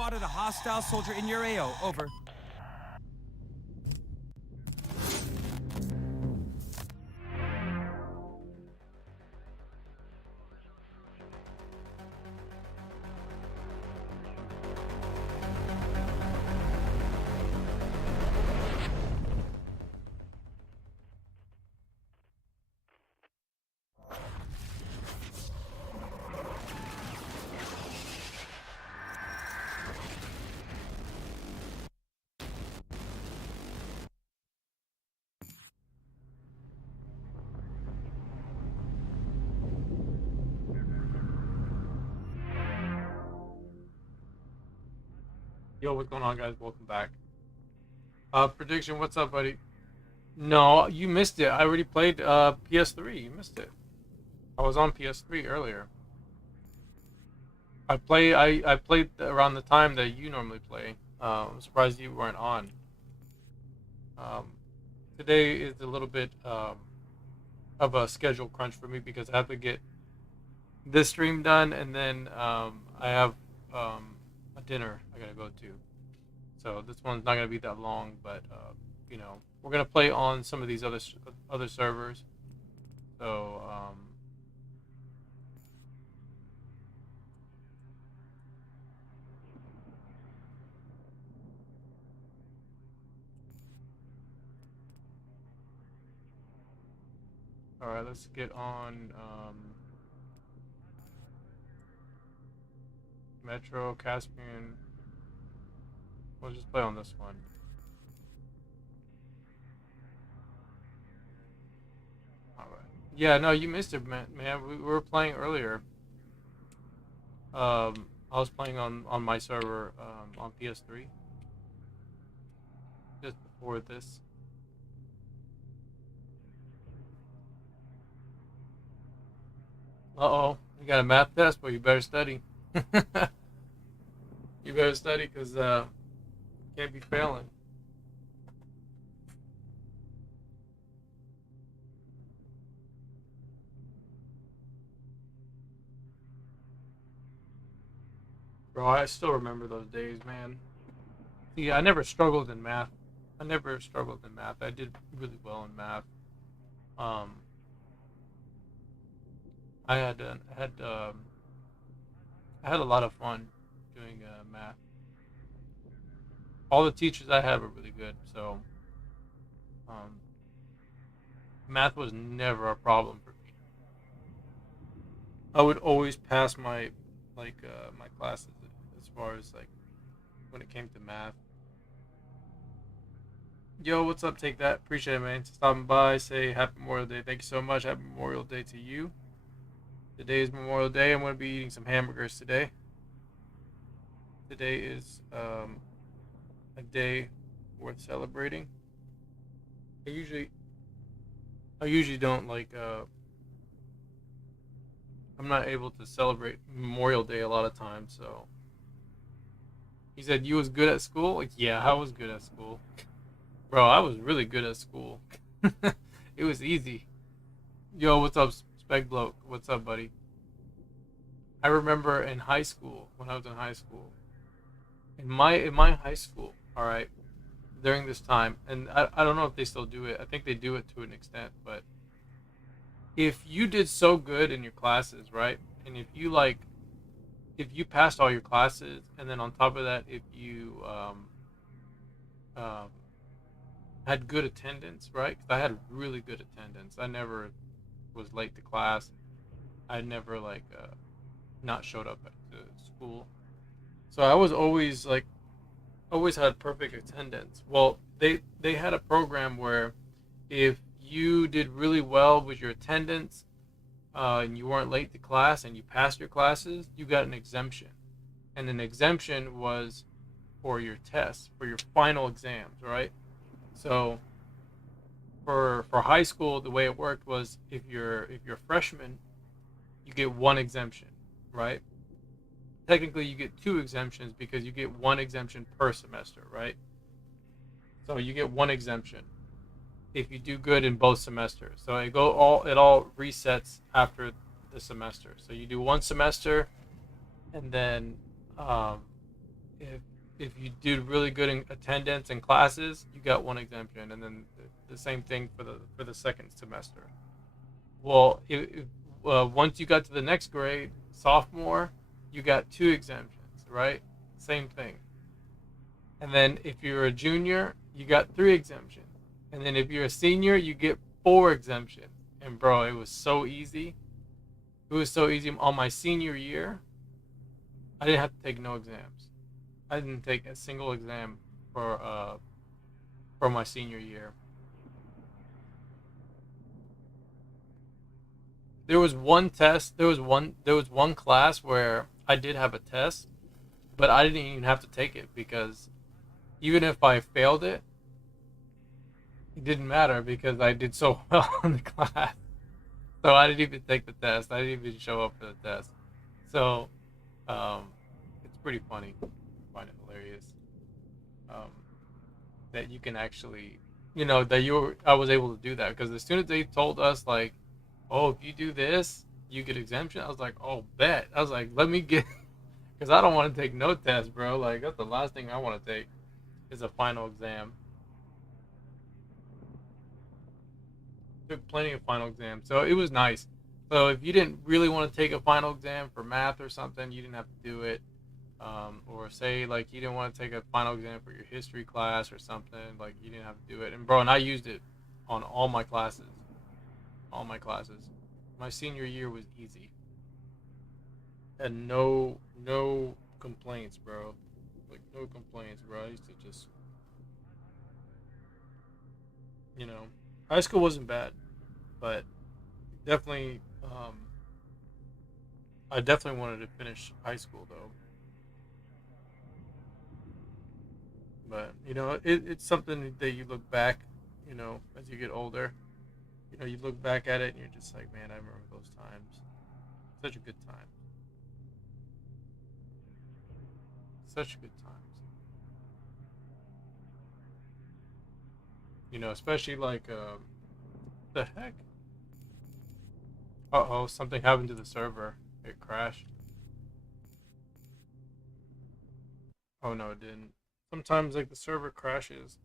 spotted a hostile soldier in your AO. Over. Yo, what's going on, guys? Welcome back. Prediction, what's up, buddy? No, you missed it. I already played PS3. You missed it. I was on PS3 earlier. I played around the time that you normally play. I'm surprised you weren't on. Today is a little bit of a schedule crunch for me because I have to get this stream done, and then I have a dinner I gotta go to. So this one's not gonna be that long, but you know, we're gonna play on some of these other servers. So all right, let's get on Metro, Caspian. We'll just play on this one. All right. Yeah, no, you missed it, man. We were playing earlier. I was playing on my server on PS3 just before this. Uh-oh, you got a math test, but you better study. You better study, because can't be failing. Bro, I still remember those days, man. See, I never struggled in math. I did really well in math. I had a lot of fun doing math. All the teachers I had were really good, so math was never a problem for me. I would always pass my my classes as far as like when it came to math. Yo, what's up? Take that. Appreciate it, man. Stopping by. Say happy Memorial Day. Thank you so much. Happy Memorial Day to you. Today is Memorial Day. I'm going to be eating some hamburgers today. Today is a day worth celebrating. I usually don't like I'm not able to celebrate Memorial Day a lot of times, so he said you was good at school? Like, yeah, I was good at school. Bro, I was really good at school. It was easy. Yo, what's up, Spec Bloke? What's up, buddy? I remember in high school, when I was in high school, in my high school, all right, during this time, and I don't know if they still do it. I think they do it to an extent, but if you did so good in your classes, right, and if you passed all your classes, and then on top of that, if you had good attendance, right? Because I had really good attendance. I never was late to class. I never not showed up to school. So I was always always had perfect attendance. Well, they had a program where if you did really well with your attendance and you weren't late to class and you passed your classes, you got an exemption. And an exemption was for your tests, for your final exams, right? So for high school, the way it worked was if you're a freshman, you get one exemption, right? Technically, you get two exemptions because you get one exemption per semester, right? So you get one exemption if you do good in both semesters. So it all resets after the semester. So you do one semester, and then if you did really good in attendance and classes, you got 1 exemption, and then the same thing for the second semester. Well, once you got to the next grade, sophomore, you got 2 exemptions, right? Same thing. And then if you're a junior, you got 3 exemptions. And then if you're a senior, you get 4 exemptions. And bro, it was so easy. It was so easy on my senior year. I didn't have to take no exams. I didn't take a single exam for my senior year. There was one test. There was one class where I did have a test, but I didn't even have to take it because even if I failed it, it didn't matter because I did so well in the class. So I didn't even take the test. I didn't even show up for the test. So it's pretty funny. I find it hilarious that you can actually, I was able to do that because as soon as they told us like, oh, if you do this, you get exemption. I was like, oh, bet. I was like, let me get, because I don't want to take no test, bro. Like that's the last thing I want to take is a final exam. Took plenty of final exams, so it was nice. So if you didn't really want to take a final exam for math or something, you didn't have to do it. Or say like you didn't want to take a final exam for your history class or something, like you didn't have to do it. And bro, and I used it on all my classes. All my classes. My senior year was easy. And no complaints, bro. Like no complaints, bro. I used to just, high school wasn't bad, but definitely, I definitely wanted to finish high school though. But it's something that you look back, as you get older. You look back at it and you're just like, man, I remember those times. Such a good time. Such good times. Especially like, the heck? Uh oh, something happened to the server. It crashed. Oh no, it didn't. Sometimes like the server crashes.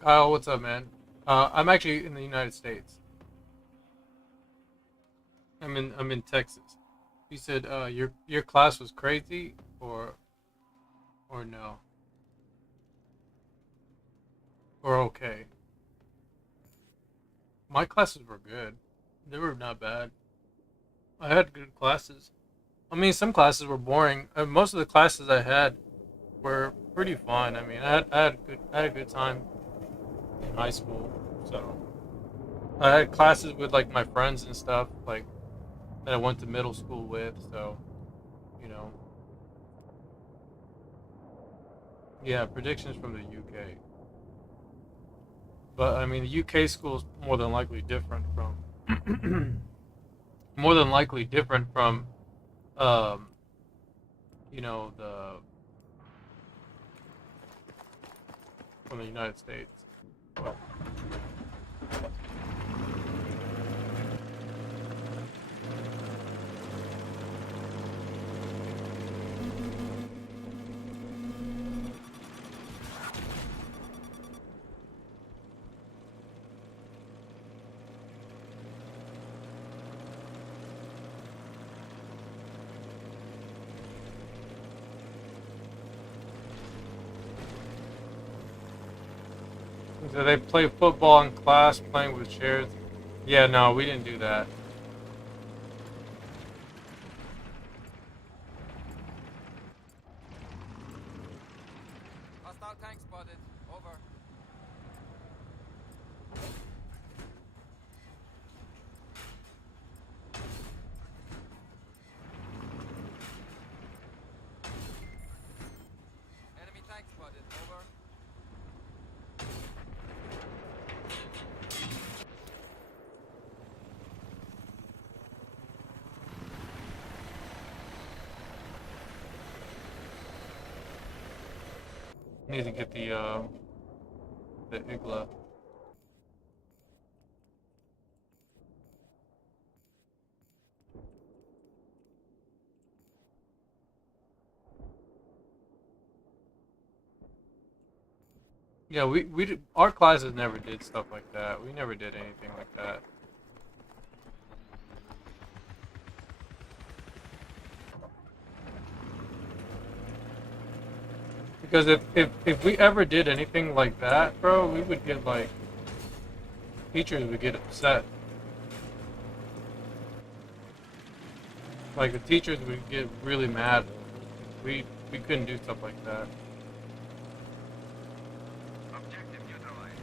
Kyle, what's up, man? I'm actually in the United States. I'm in Texas. You said your class was crazy or no or okay. My classes were good. They were not bad. I had good classes. I mean, some classes were boring. Most of the classes I had were pretty fun. I mean, I had a good time in high school. So I had classes with like my friends and stuff, like that I went to middle school with. So you know, yeah, predictions from the UK. But I mean, the UK school is more than likely different from more than likely different um, the from the United States. Well, so they play football in class, playing with chairs. Yeah, no, we didn't do that. Hostile tank spotted. Over. Enemy tank spotted. Over. Need to get the igla. Yeah, our classes never did stuff like that. We never did anything like that. Because if we ever did anything like that, bro, we would get like teachers would get upset. Like the teachers would get really mad. We couldn't do stuff like that. Objective neutralized.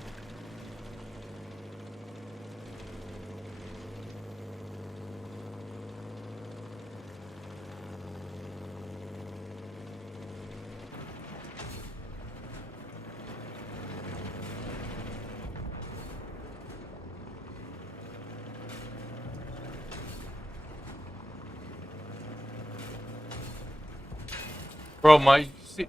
Bro, my see,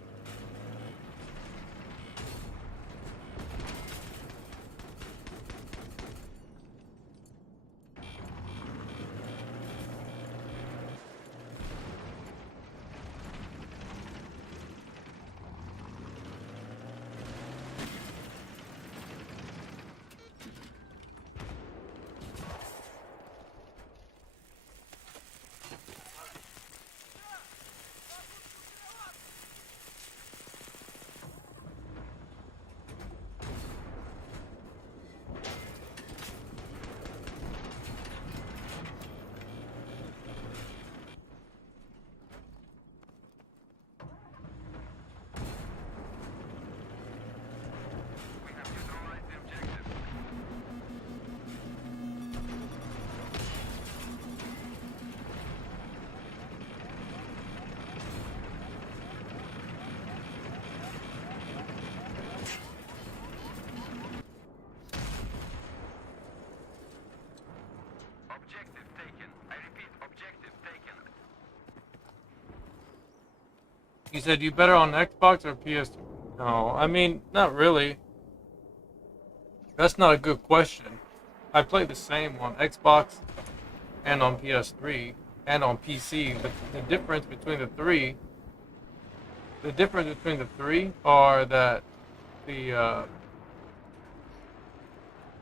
We have neutralized the objective. Objective taken. I repeat, objective taken. you said you better on Xbox or PS? No, I mean not really. That's not a good question. I play the same on Xbox and on PS3 and on PC. But the difference between the three are that the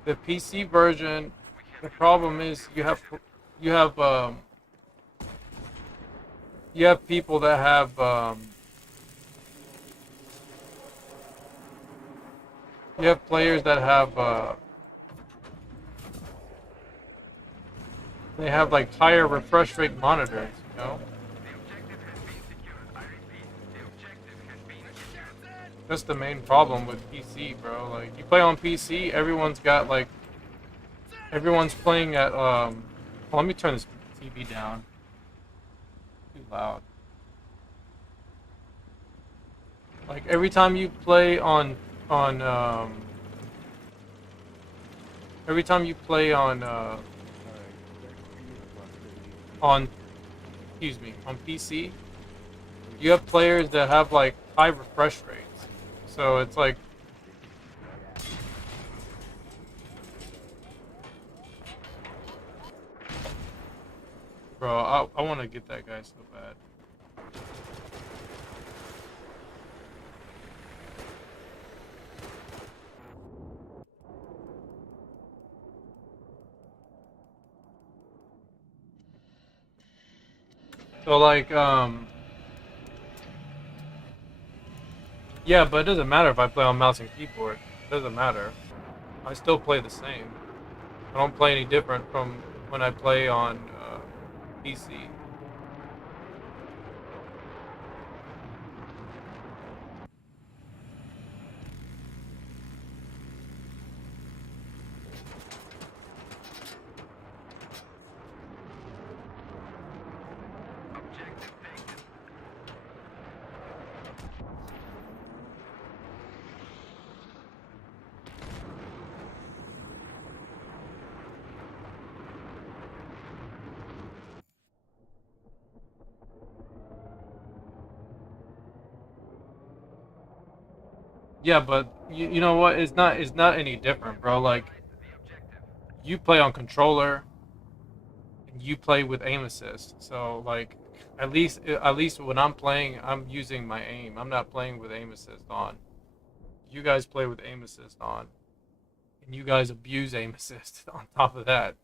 the PC version. The problem is you have you have people that have you have players that have they have like higher refresh rate monitors, you know? The objective has been secured. I repeat, the objective has been secured. That's the main problem with PC, bro. Like you play on PC, everyone's got like everyone's playing at let me turn this TV down. Too loud. Like every time you play on every time you play on excuse me, on PC, you have players that have like high refresh rates. So it's like bro, I want to get that guy so bad. So like yeah, but it doesn't matter if I play on mouse and keyboard. It doesn't matter. I still play the same. I don't play any different from when I play on PC. Objective taken. Yeah, but you know what? It's not any different, bro. Like The objective. you play on controller and you play with aim assist. So like at least when I'm playing, I'm using my aim. I'm not playing with aim assist on. you guys play with aim assist on, and you guys abuse aim assist on top of that.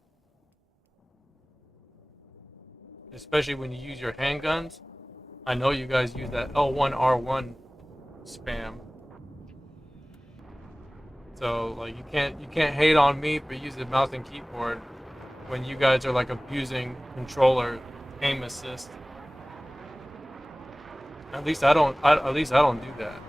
Especially when you use your handguns. I know you guys use that L1 R1 spam. So like you can't hate on me for using mouse and keyboard when you guys are like abusing controller aim assist. At least I don't do that.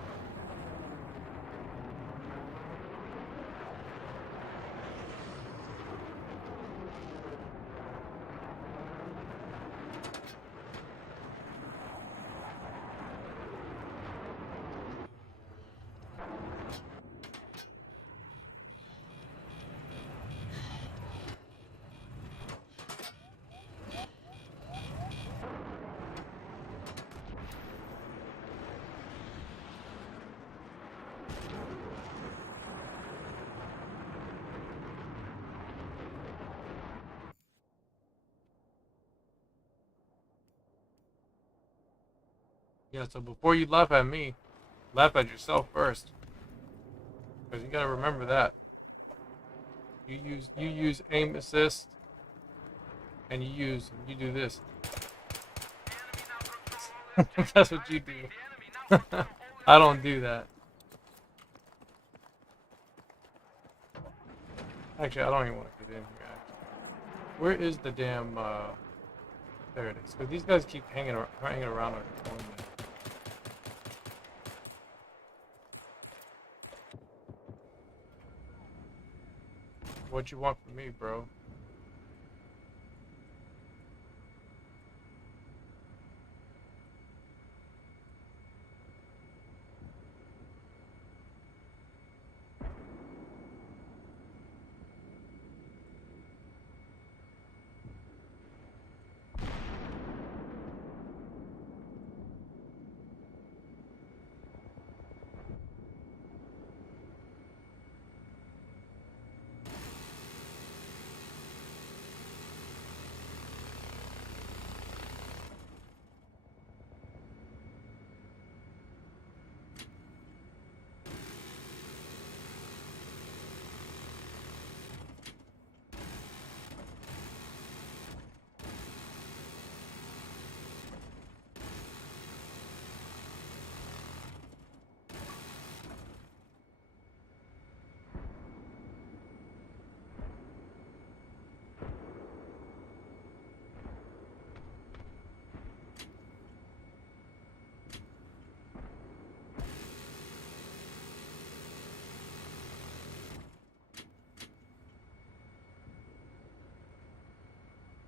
Yeah, so before you laugh at me, laugh at yourself first. Because you gotta remember that. You use aim assist and you do this. That's what you do. I don't do that. Actually, I don't even want to get in here. Actually. Where is the damn? There it is. Because these guys keep hanging around our corner. What you want from me, bro?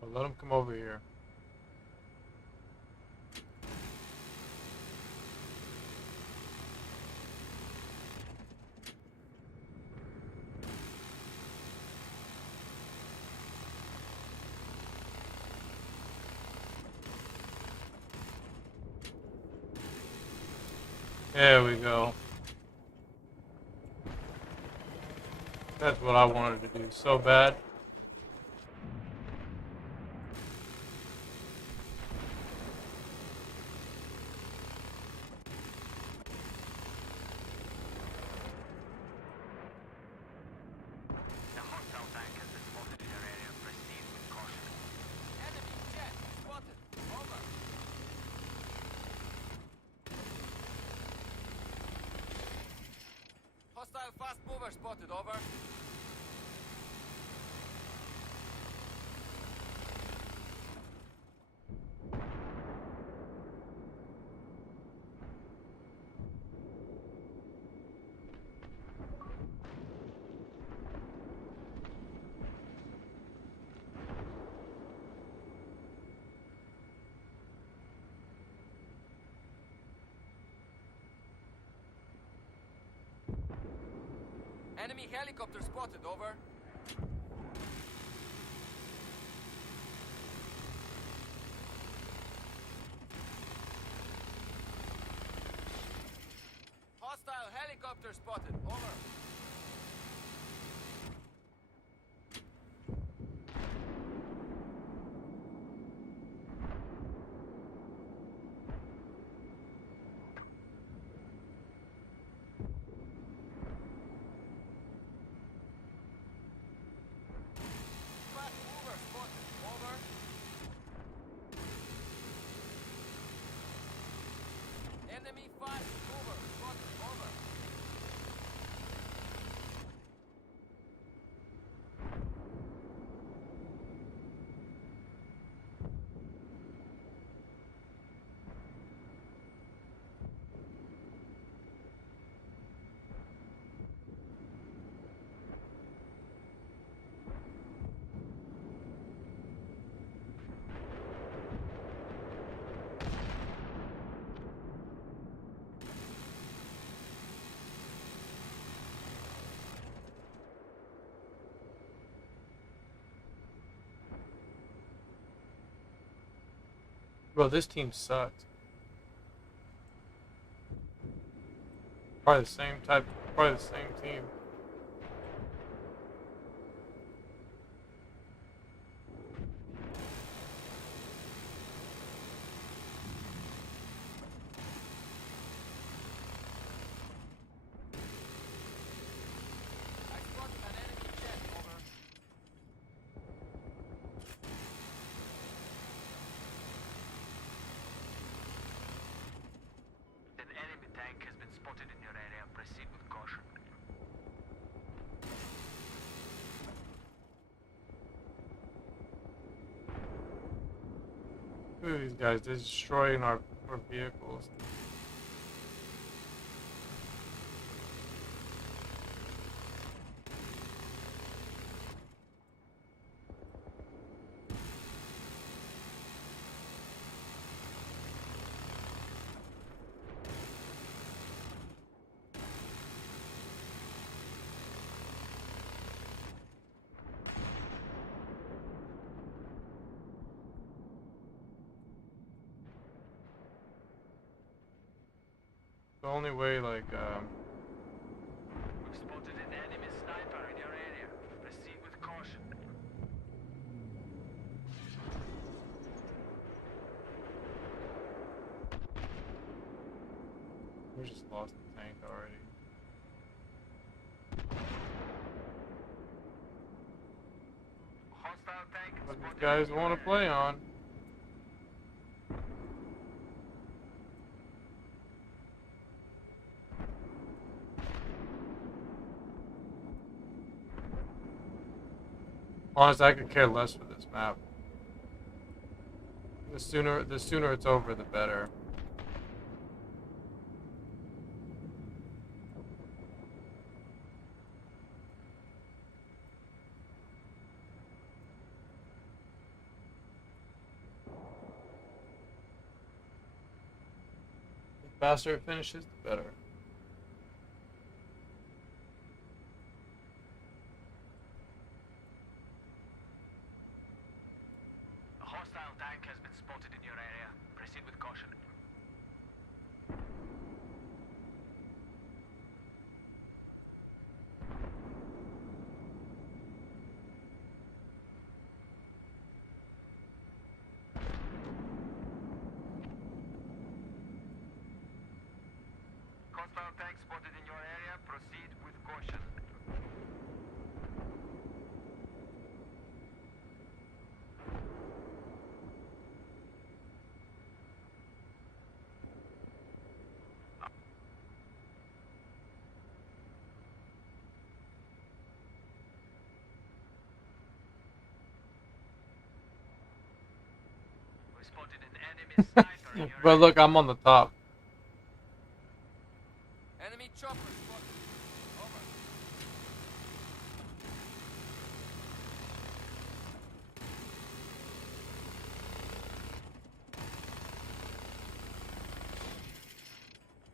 Well, let them come over here. There we go. That's what I wanted to do so bad. The hostile tank has been spotted in your area. Proceed with caution. Enemy jet spotted. Over. Hostile fast mover spotted. Over. Enemy helicopter spotted. Over. Hostile helicopter spotted. Over. Enemy fast mover spotted. Over. Bro, this team sucks. Probably the same type, probably the same team. I spotted an enemy jet. Over. An enemy tank has been spotted in your area. Proceed with caution. Look at these guys, they're destroying our vehicles. The only way, like, We've spotted an enemy sniper in your area. Proceed with caution. we just lost the tank already. Hostile tank What spotted these guys in your want to area. play on. Honestly, I could care less for this map. The sooner it's over, the better. The faster it finishes, the better. A hostile tank has been spotted in your area. Proceed with caution. Hostile tank spotted in your area. Proceed with caution. We spotted an enemy sniper in your But area. look, I'm on the top. Enemy chopper spotted. Over.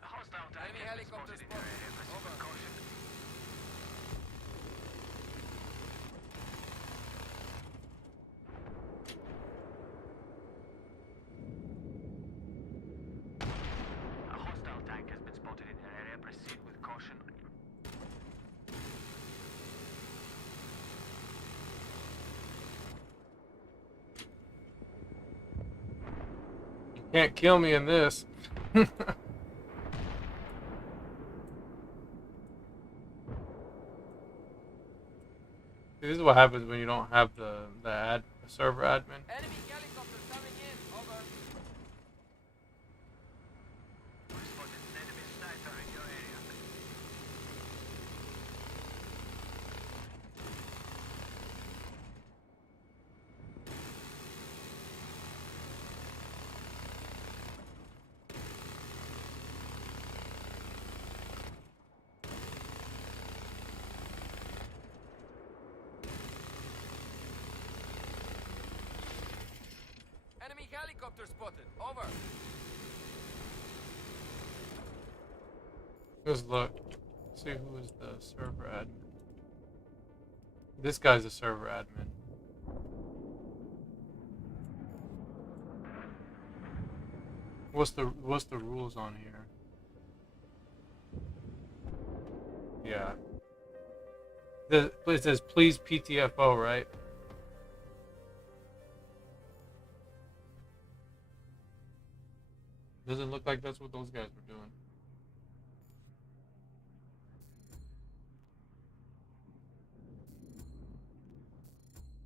A hostile tank Enemy has been helicopter spotted in your spotted. area. Proceed with Over. caution. A hostile tank has been spotted in your area. Proceed with caution. You can't kill me in this. This is what happens when you don't have the server admin. Enemy helicopter coming in. Over. We helicopter spotted. Over. Let's look. See who is the server admin. This guy's a server admin. What's the rules on here? Yeah. It says please PTFO, right? Doesn't look like that's what those guys were doing.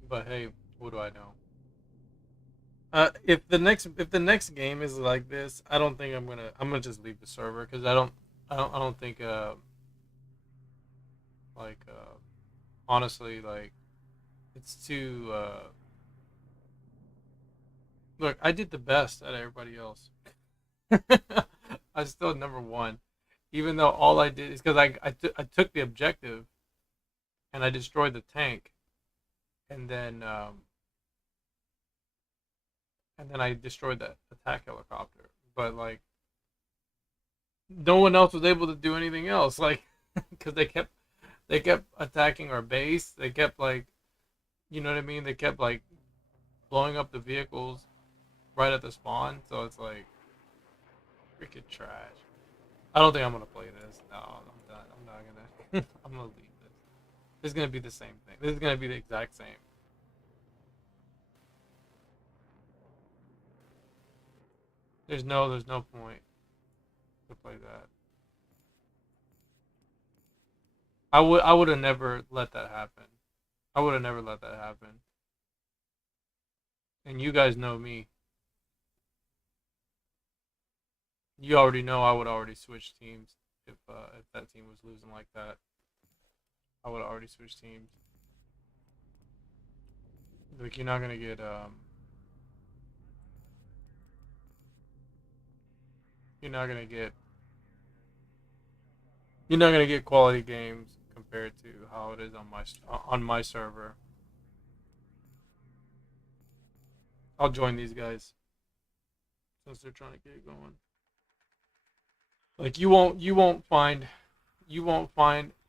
But hey, what do I know? If the next game is like this, I don't think I'm gonna just leave the server because I don't think honestly like it's too look, I did the best at everybody else. I still number one, even though all I did is because I took the objective and I destroyed the tank, and then I destroyed that attack helicopter. But like, no one else was able to do anything else. Like, because they kept attacking our base. They kept like, you know what I mean? They kept like blowing up the vehicles right at the spawn. So it's like freaking trash. I don't think I'm gonna play this. No, I'm done. I'm not gonna. I'm gonna leave this. This is gonna be the same thing. This is gonna be the exact same. There's no point to play that. I would have never let that happen. I would have never let that happen. And you guys know me. You already know I would already switch teams if that team was losing like that. I would have already switched teams. Like, you're not gonna get you're not gonna get quality games compared to how it is on my server. I'll join these guys since they're trying to get it going. Like, you won't find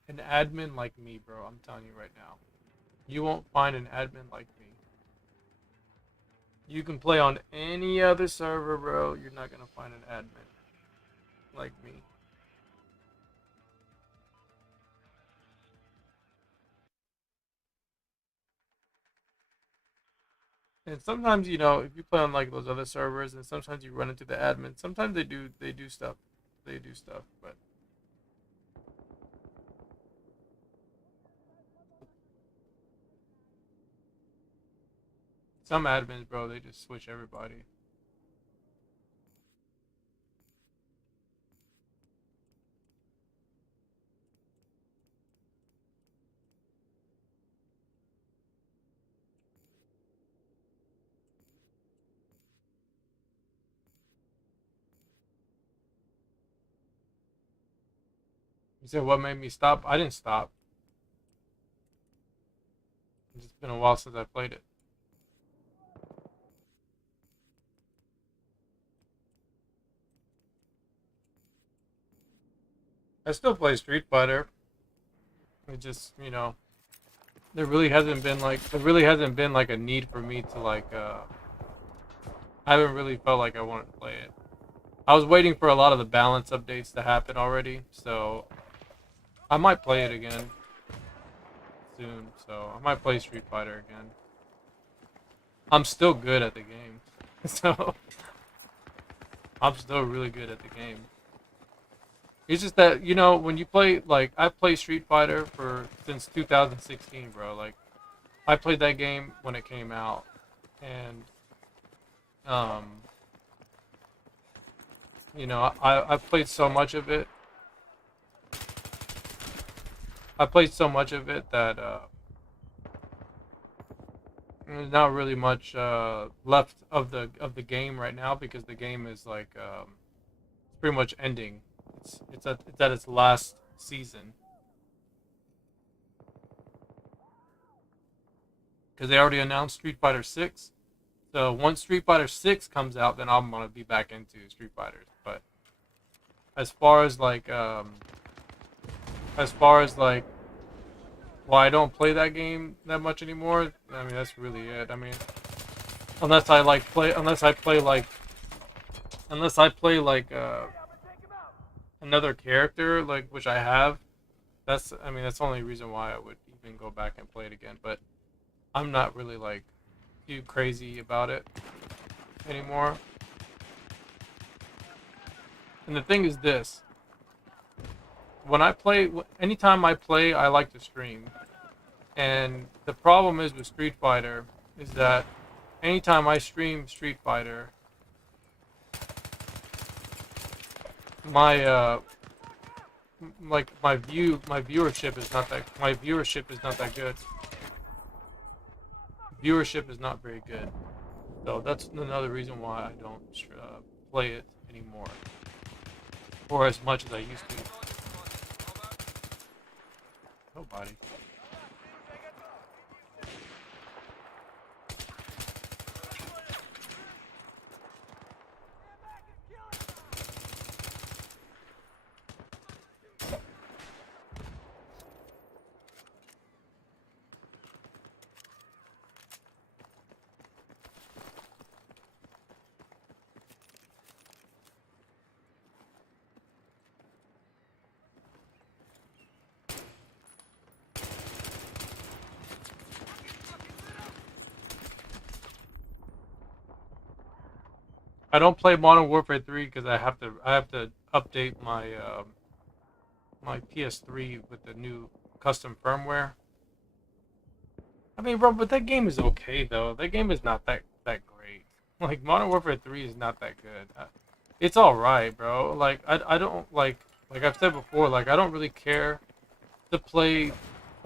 an admin like me, bro. I'm telling you right now. You won't find an admin like me. You can play on any other server, bro. You're not gonna find an admin like me. And sometimes, you know, if you play on like those other servers, and sometimes you run into the admin. Sometimes they do stuff. They do stuff, but some admins, bro, they just switch everybody. You said what made me stop? I didn't stop. It's been a while since I played it. I still play Street Fighter. It just, you know, there really hasn't been like a need for me to like I haven't really felt like I wanted to play it. I was waiting for a lot of the balance updates to happen already, so I might play it again soon. So I might play Street Fighter again. I'm still good at the game. So I'm still really good at the game. It's just that, you know, when you play, like, I play Street Fighter since 2016, bro. Like, I played that game when it came out, and you know, I played so much of it. I played so much of it that there's not really much left of the game right now, because the game is like it's pretty much ending. It's at its last season, because they already announced Street Fighter 6, So once Street Fighter 6 comes out, then I'm gonna be back into Street Fighters. But as far as like why I don't play that game that much anymore, I mean that's really it. I mean, unless I play like another character, like, which I have. That's the only reason why I would even go back and play it again. But I'm not really like too crazy about it anymore. And the thing is this: when I play, anytime I play, I like to stream. And the problem is with Street Fighter is that anytime I stream Street Fighter, my viewership is not that good. Viewership is not very good. So that's another reason why I don't play it anymore, or as much as I used to. Nobody. I don't play Modern Warfare 3 because I have to update my my PS3 with the new custom firmware. I mean, bro, but that game is okay though. That game is not that great. Like Modern Warfare 3 is not that good. It's all right, bro. Like I don't like I've said before. Like I don't really care to play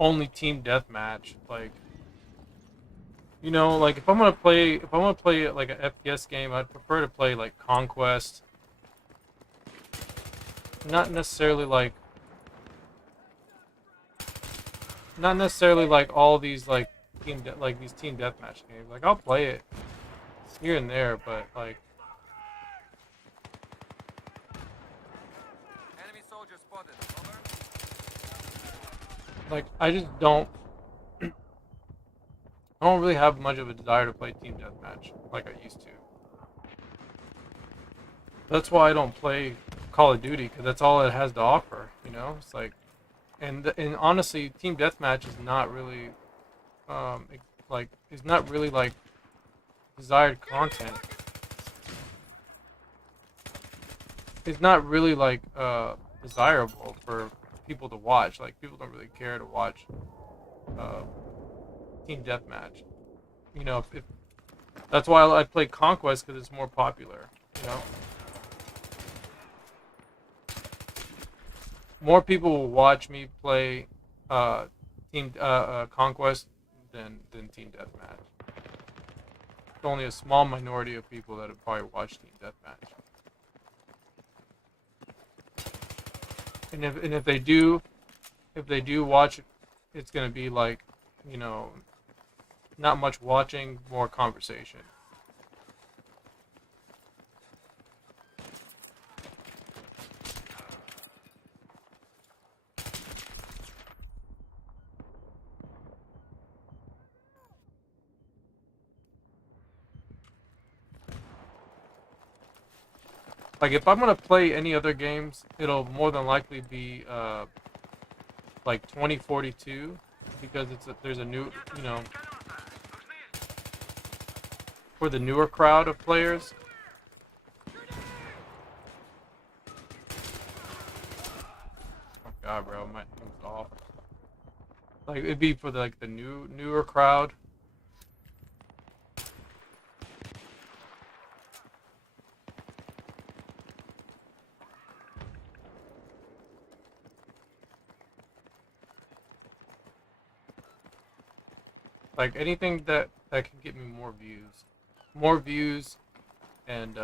only team deathmatch. Like, you know, like if I'm gonna play like an FPS game, I'd prefer to play like Conquest. Not necessarily like all these like these team deathmatch games. Like I'll play it here and there, but like Enemy soldier spotted. Over. like I just don't I don't really have much of a desire to play team deathmatch like I used to. That's why I don't play Call of Duty, because that's all it has to offer, you know? It's like, and honestly, team deathmatch is not really, is not really like desired content. It's not really like desirable for people to watch. Like people don't really care to watch team deathmatch. You know, if that's why I play Conquest, because it's more popular. You know, more people will watch me play team Conquest than team deathmatch. It's only a small minority of people that have probably watched team deathmatch. And if they do watch, it's gonna be like, you know, not much watching, more conversation. Like if I'm gonna play any other games, it'll more than likely be like 2042, because there's a new, you know, for the newer crowd of players. Oh god, bro, my thing's off. Like it'd be for the newer crowd. Like anything that can get me more views, and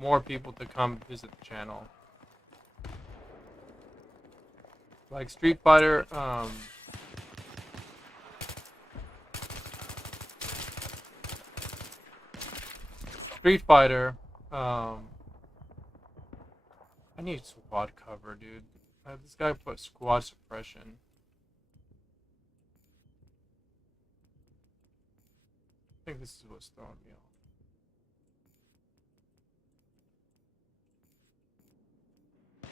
more people to come visit the channel. Like Street Fighter, Street Fighter, I need squad cover, dude. This guy put squad suppression. I think this is what's throwing me off.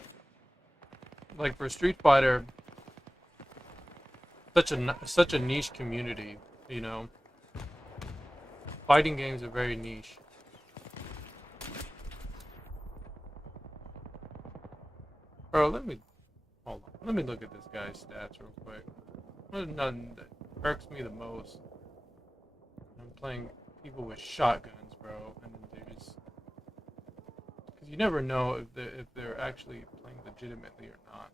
Like for Street Fighter, such a niche community, you know. Fighting games are very niche. Bro, hold on. Let me look at this guy's stats real quick. There's nothing that irks me the most. I'm playing people with shotguns, bro, and they're just, because you never know if they're actually playing legitimately or not.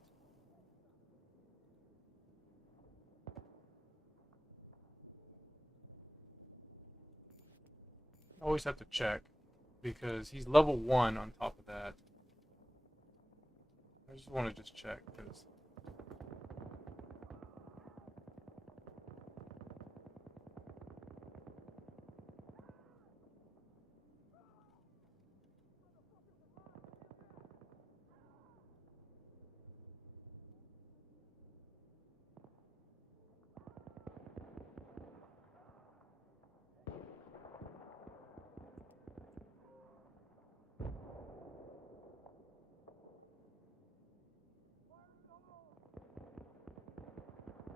Always have to check, because he's level 1 on top of that. I just want to check,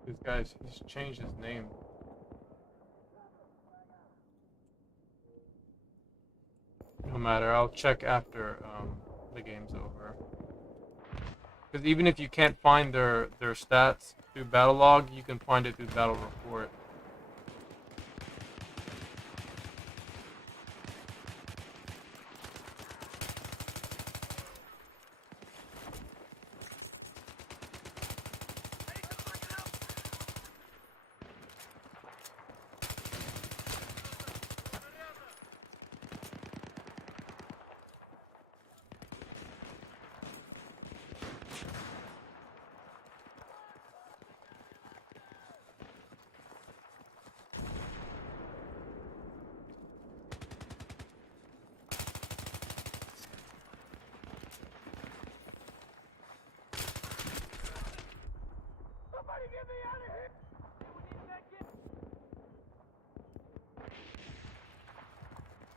because he's changed his name. No matter, I'll check after the game's over. Because even if you can't find their stats through battle log, you can find it through battle report.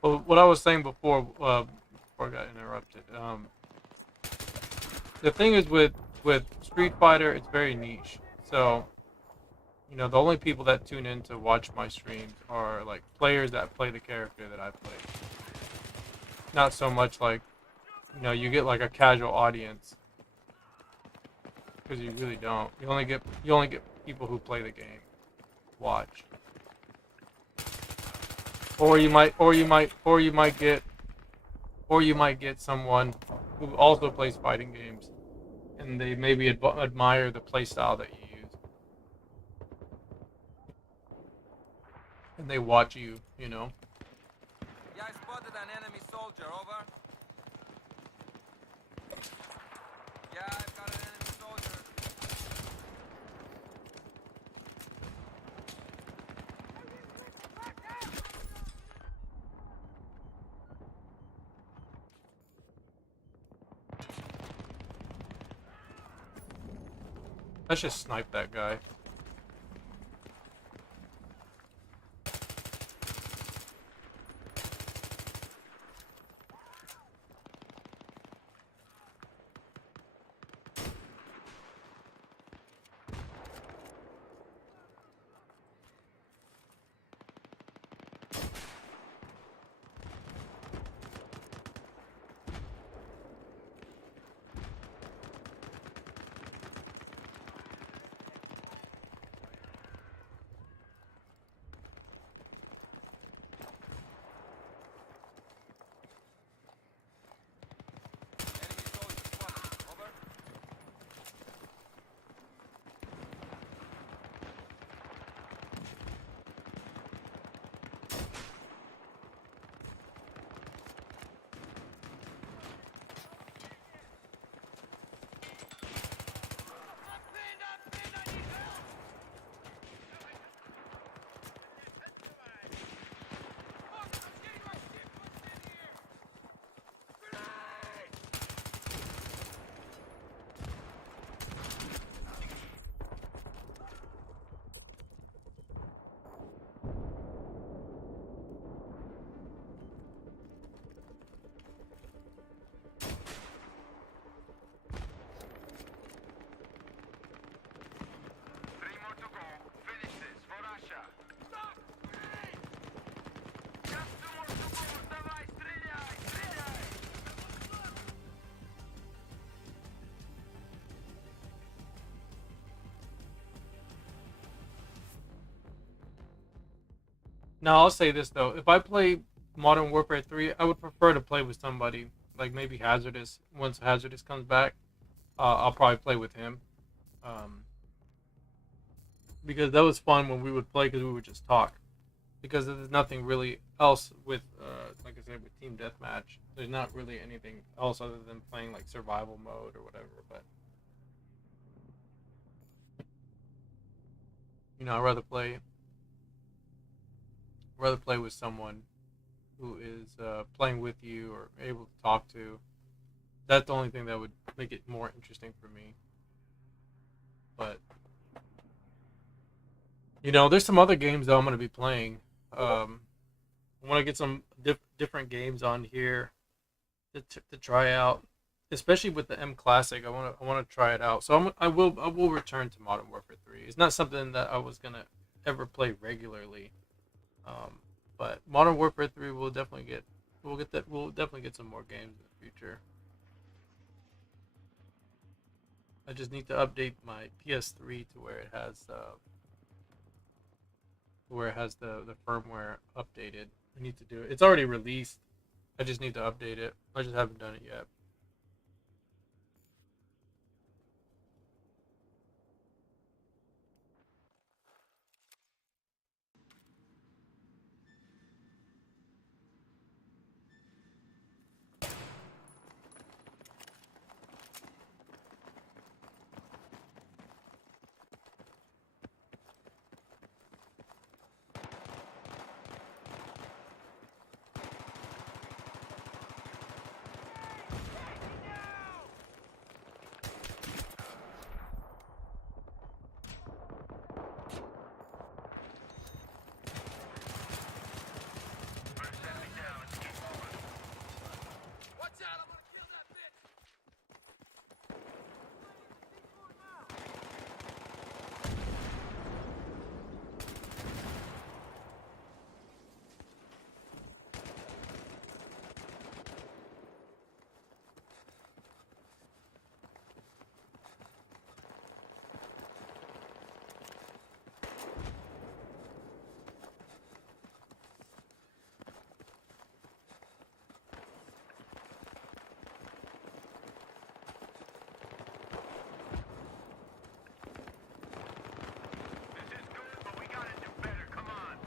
Well, what I was saying before I got interrupted. The thing is with Street Fighter, it's very niche. So, you know, the only people that tune in to watch my streams are like players that play the character that I play. Not so much like, you know, you get like a casual audience, because you really don't. You only get people who play the game watch. Or you might get someone who also plays fighting games, and they maybe admire the playstyle that you use, and they watch you, you know. Yeah, I spotted an enemy soldier. Over. Yeah, I've got an enemy soldier. Let's just snipe that guy. Now I'll say this though: if I play Modern Warfare 3, I would prefer to play with somebody like maybe Hazardous. Once Hazardous comes back, I'll probably play with him, um, because that was fun when we would play because we would just talk. Because there's nothing really else with, like I said, with Team Deathmatch. There's not really anything else other than playing like survival mode or whatever. But you know, I'd rather play with someone who is playing with you or able to talk to. That's the only thing that would make it more interesting for me. But you know, there's some other games though I'm gonna be playing. I want to get some different games on here to try out, especially with the M Classic. I want to try it out. So I will return to Modern Warfare 3. It's not something that I was gonna ever play regularly, but Modern Warfare 3 will definitely get we'll definitely get some more games in the future. I just need to update my PS3 to where it has the firmware updated. I need to do it. It's already released. I just need to update it. I just haven't done it yet. Watch out, I'm gonna kill that bitch! This is good, but we gotta do better. Come on.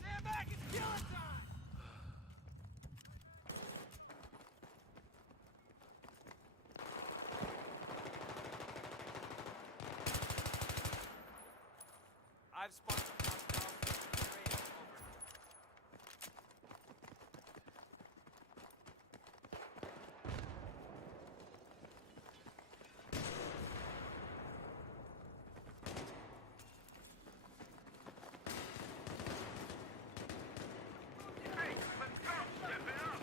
Stand back, it's killing time! I've spun some hostiles. Over. Hey, let's go. Step it up.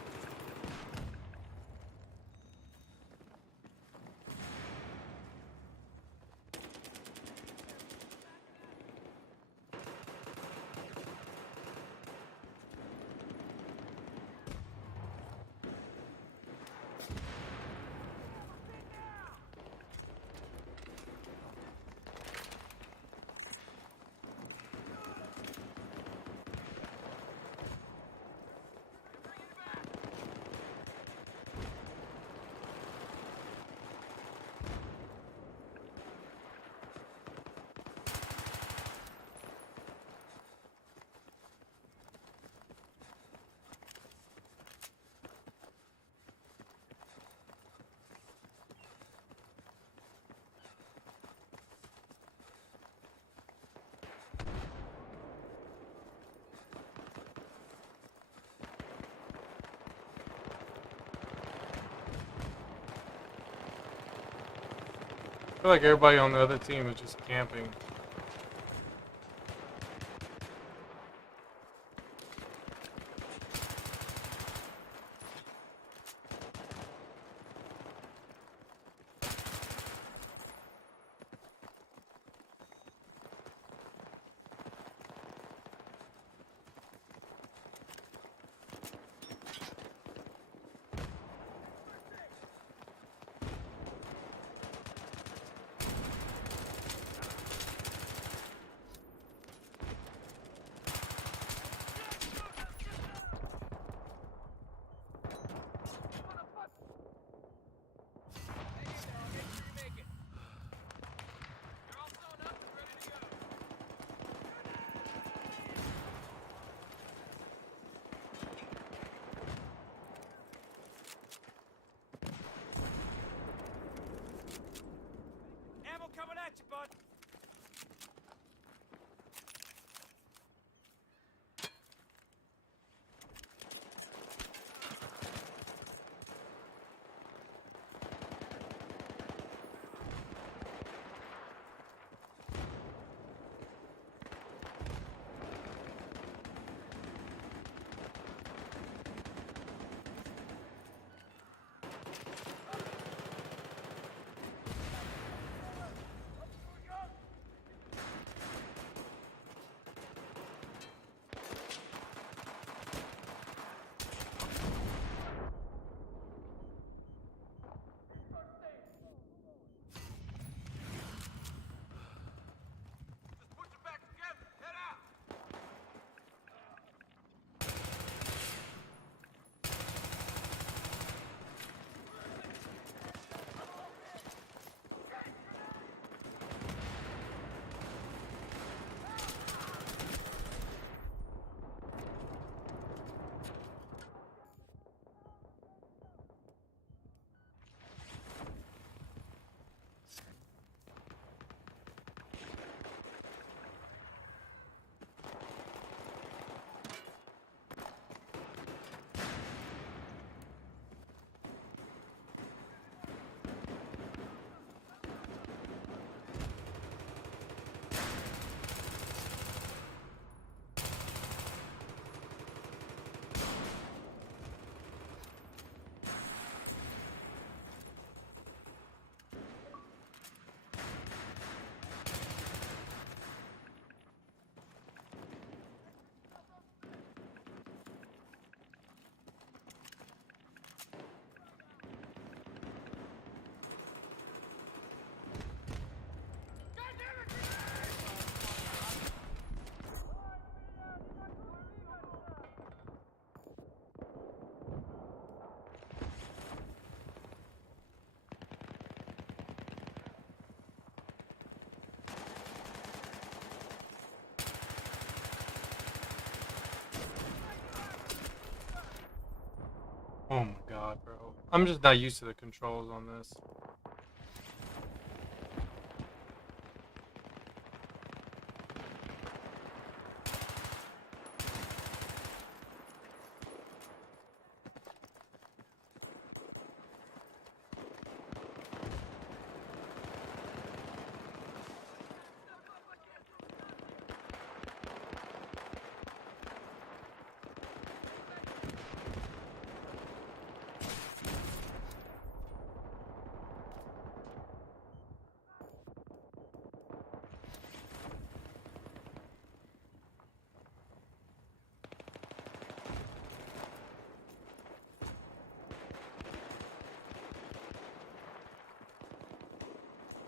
I feel like everybody on the other team is just camping. at you, bud. Just put your back together. Head out. Oh my god, bro. I'm just not used to the controls on this.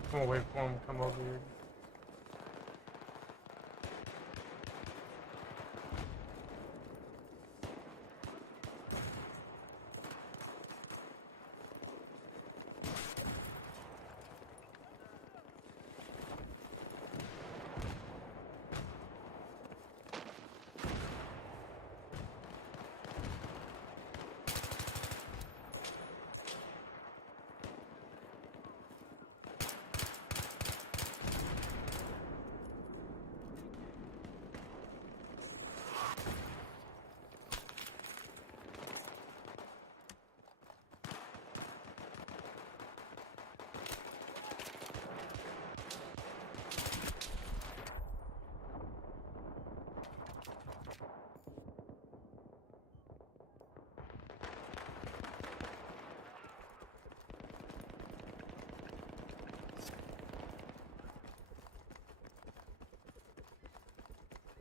I'm gonna wait for him to come over here.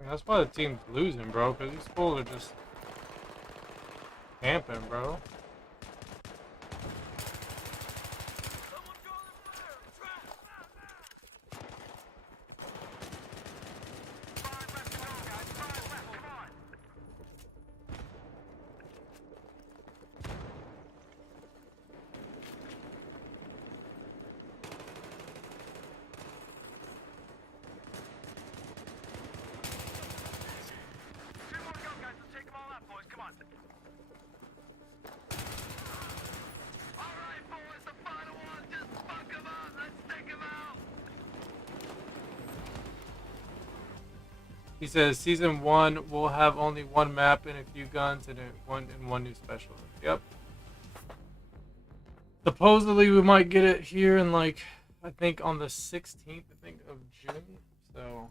That's why the team's losing, bro, because these fools are just camping, bro. Someone draw the fire! Trap! Five left to go, guys. Five left. Come on. Two more to go, guys. Let's take them all out, boys. Come on. He says season 1 will have only one map and a few guns and one new specialist. Yep. Supposedly we might get it here in like I think on the 16th of June. So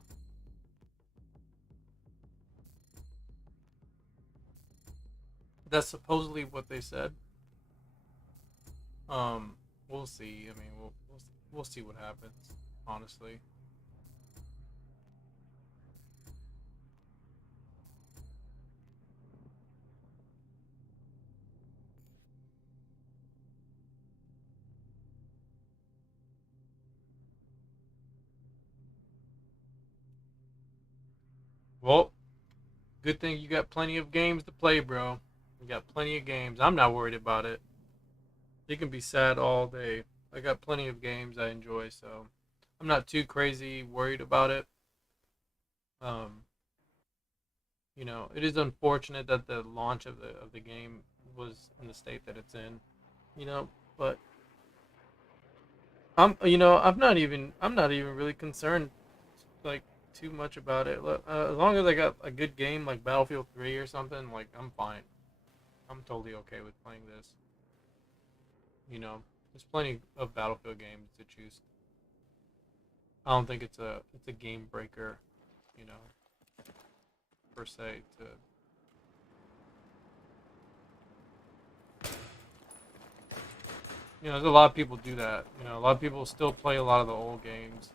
that's supposedly what they said. We'll see. I mean, we'll see what happens. Honestly. Well, good thing you got plenty of games to play, bro. You got plenty of games. I'm not worried about it. You can be sad all day. I got plenty of games I enjoy, so I'm not too crazy worried about it. You know, it is unfortunate that the launch of the game was in the state that it's in. You know, but I'm not even really concerned like too much about it. As long as I got a good game like Battlefield 3 or something, like I'm fine. I'm totally okay with playing this. You know, there's plenty of Battlefield games to choose. I don't think it's a game breaker, you know, per se. You know, there's a lot of people do that. You know, a lot of people still play a lot of the old games.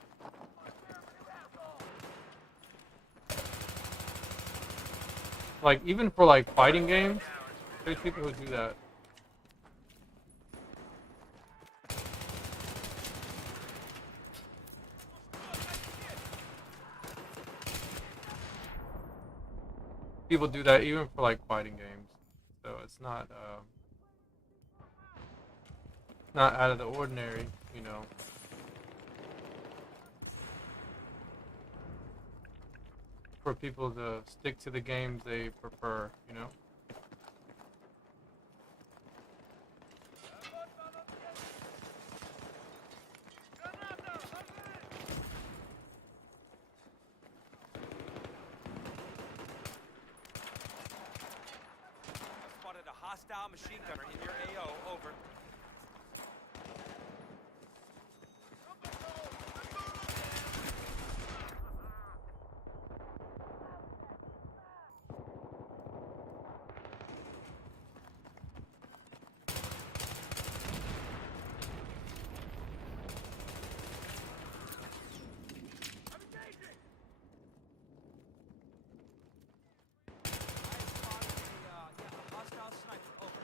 Like even for like fighting games, there's people who do that. People do that even for like fighting games, so it's not out of the ordinary, you know. For people to stick to the games they prefer, you know. Spotted a hostile machine gunner in your AO. Over. I spotted a hostile sniper. Over.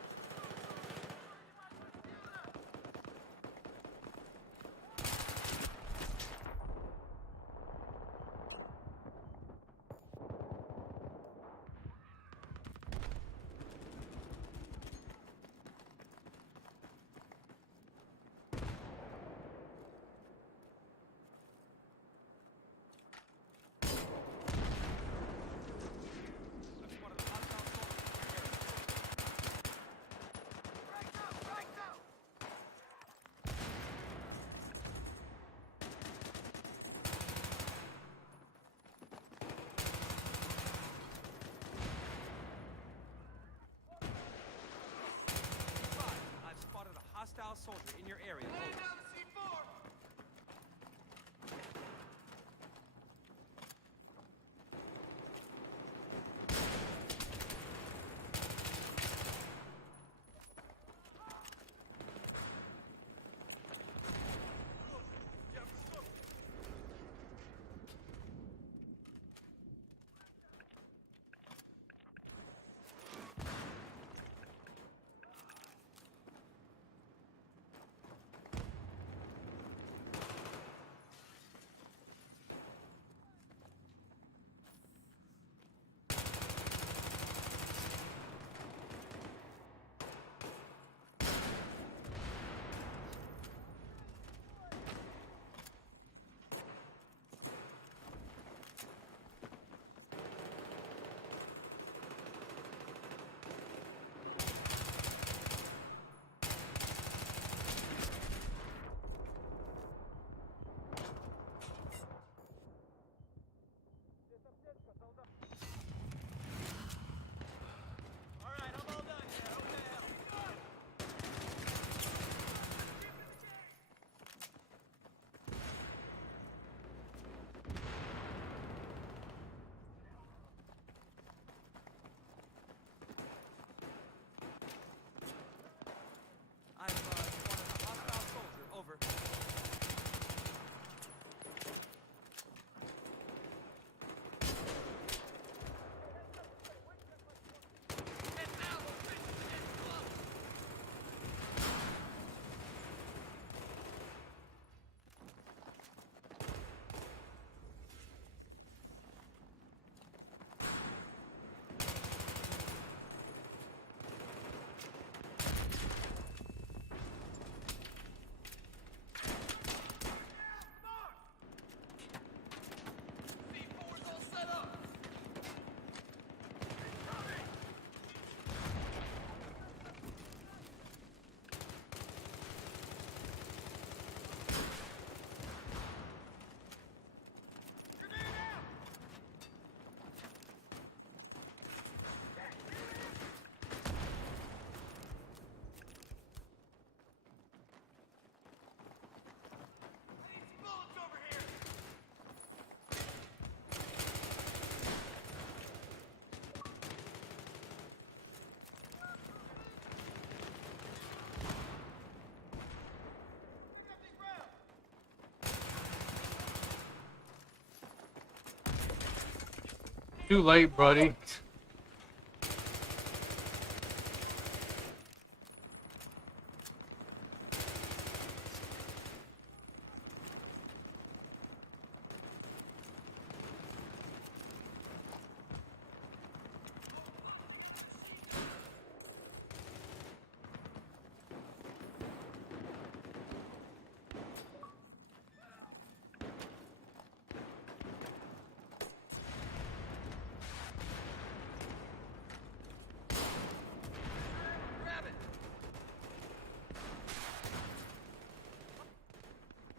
Too late, buddy.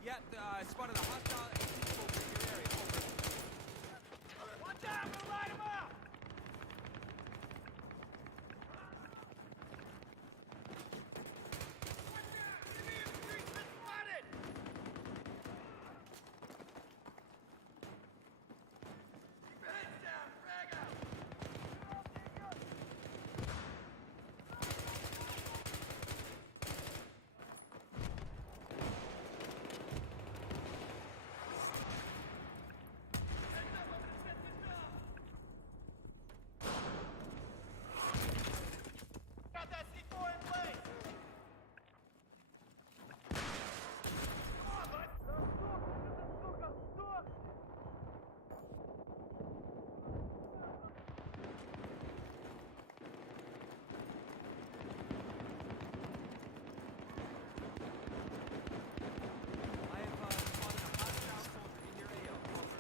Yeah, spotted a hostile AT over in your area. Over. Watch out! I'm gonna light him up! Got that C4 in place! Come on, bud! I have spotted a hostile soldier in your AO. Over.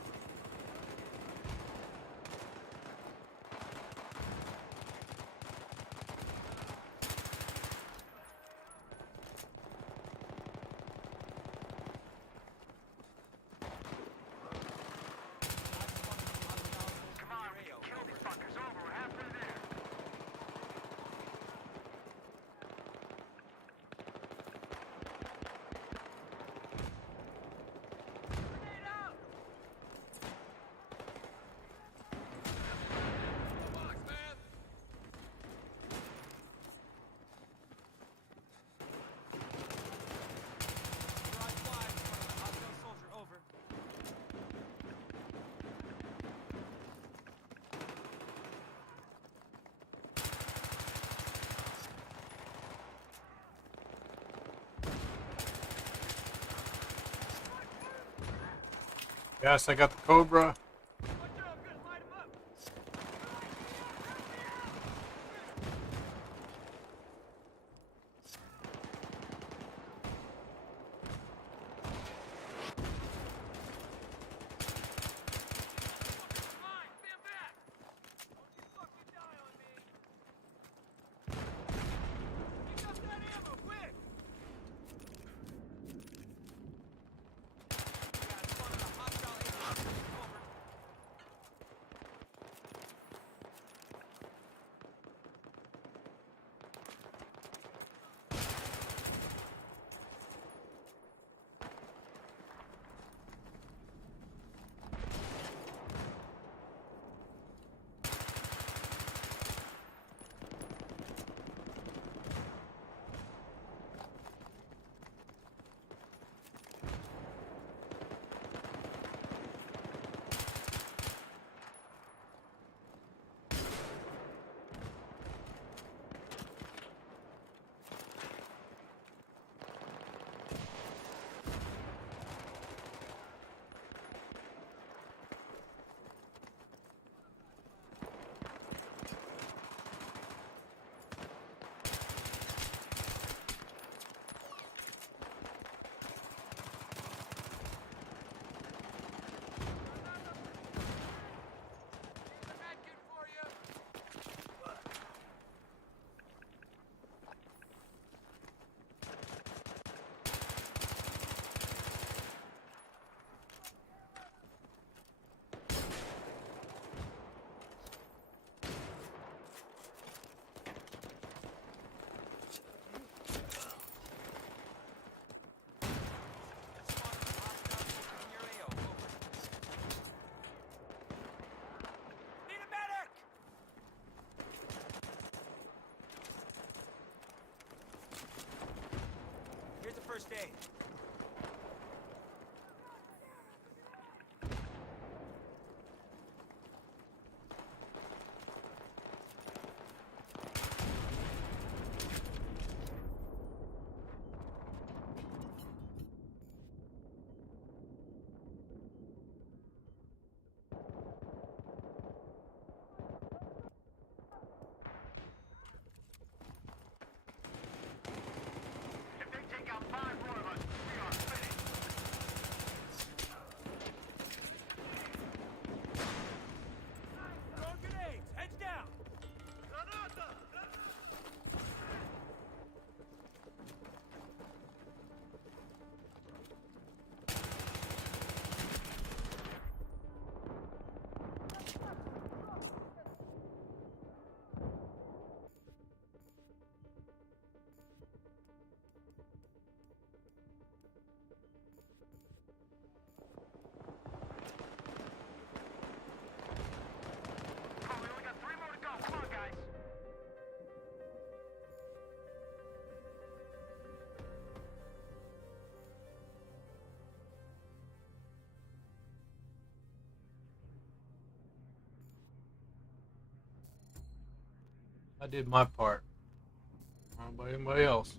Come on, we can kill these fuckers. Over. We're halfway there. Grenade out! Box, man. Garage 5, spotted a hostile soldier. Over. Yes, I got the Cobra. Watch out, I'm gonna light him up! Mine, stand back. Don't you fucking die on me! Pick up that ammo, quick! Yeah, spotted a hostile AT. Over. Here's a med kit for you. Spotted a hostile soldier in your AO. Over. Need a medic! Here's the first aid. I did my part. I don't know about anybody else.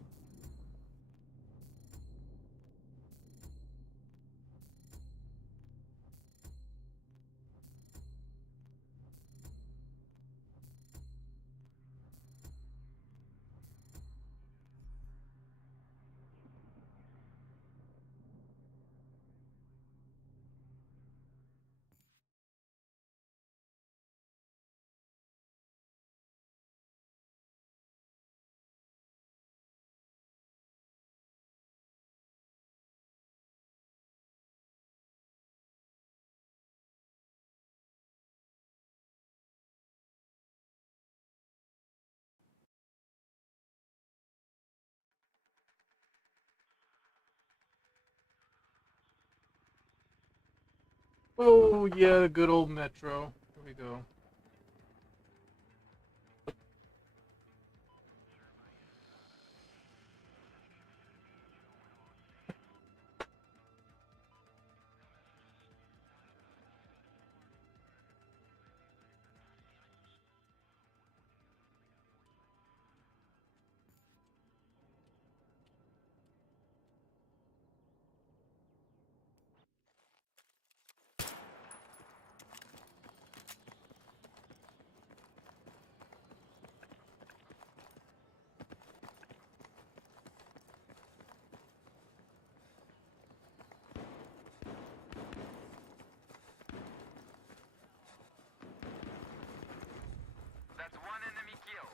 Oh yeah, the good old Metro. Here we go. That's one enemy kill.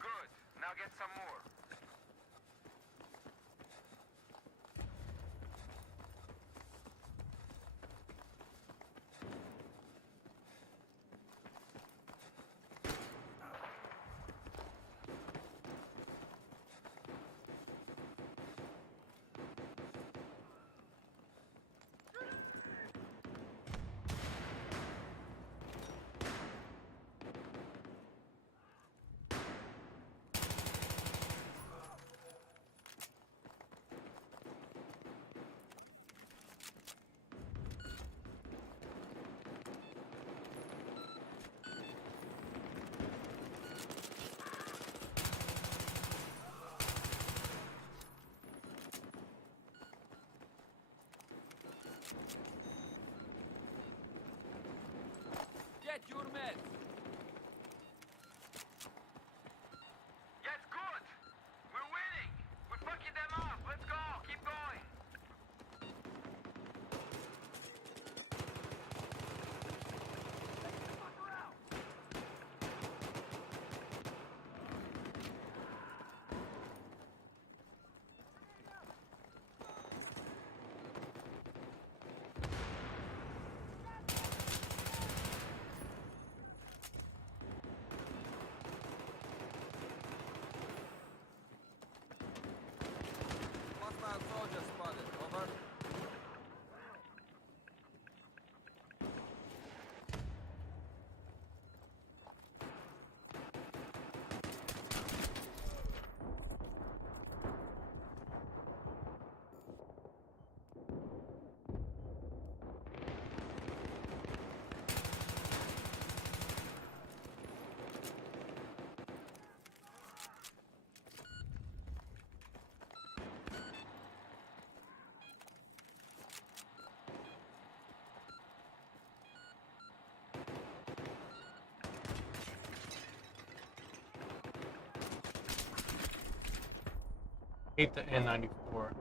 Good. Now get some more. Get your meds. Yes, good. We're winning. We're fucking them up. Let's go. Keep going. Hostile soldier spotted. Over. Hate the N94.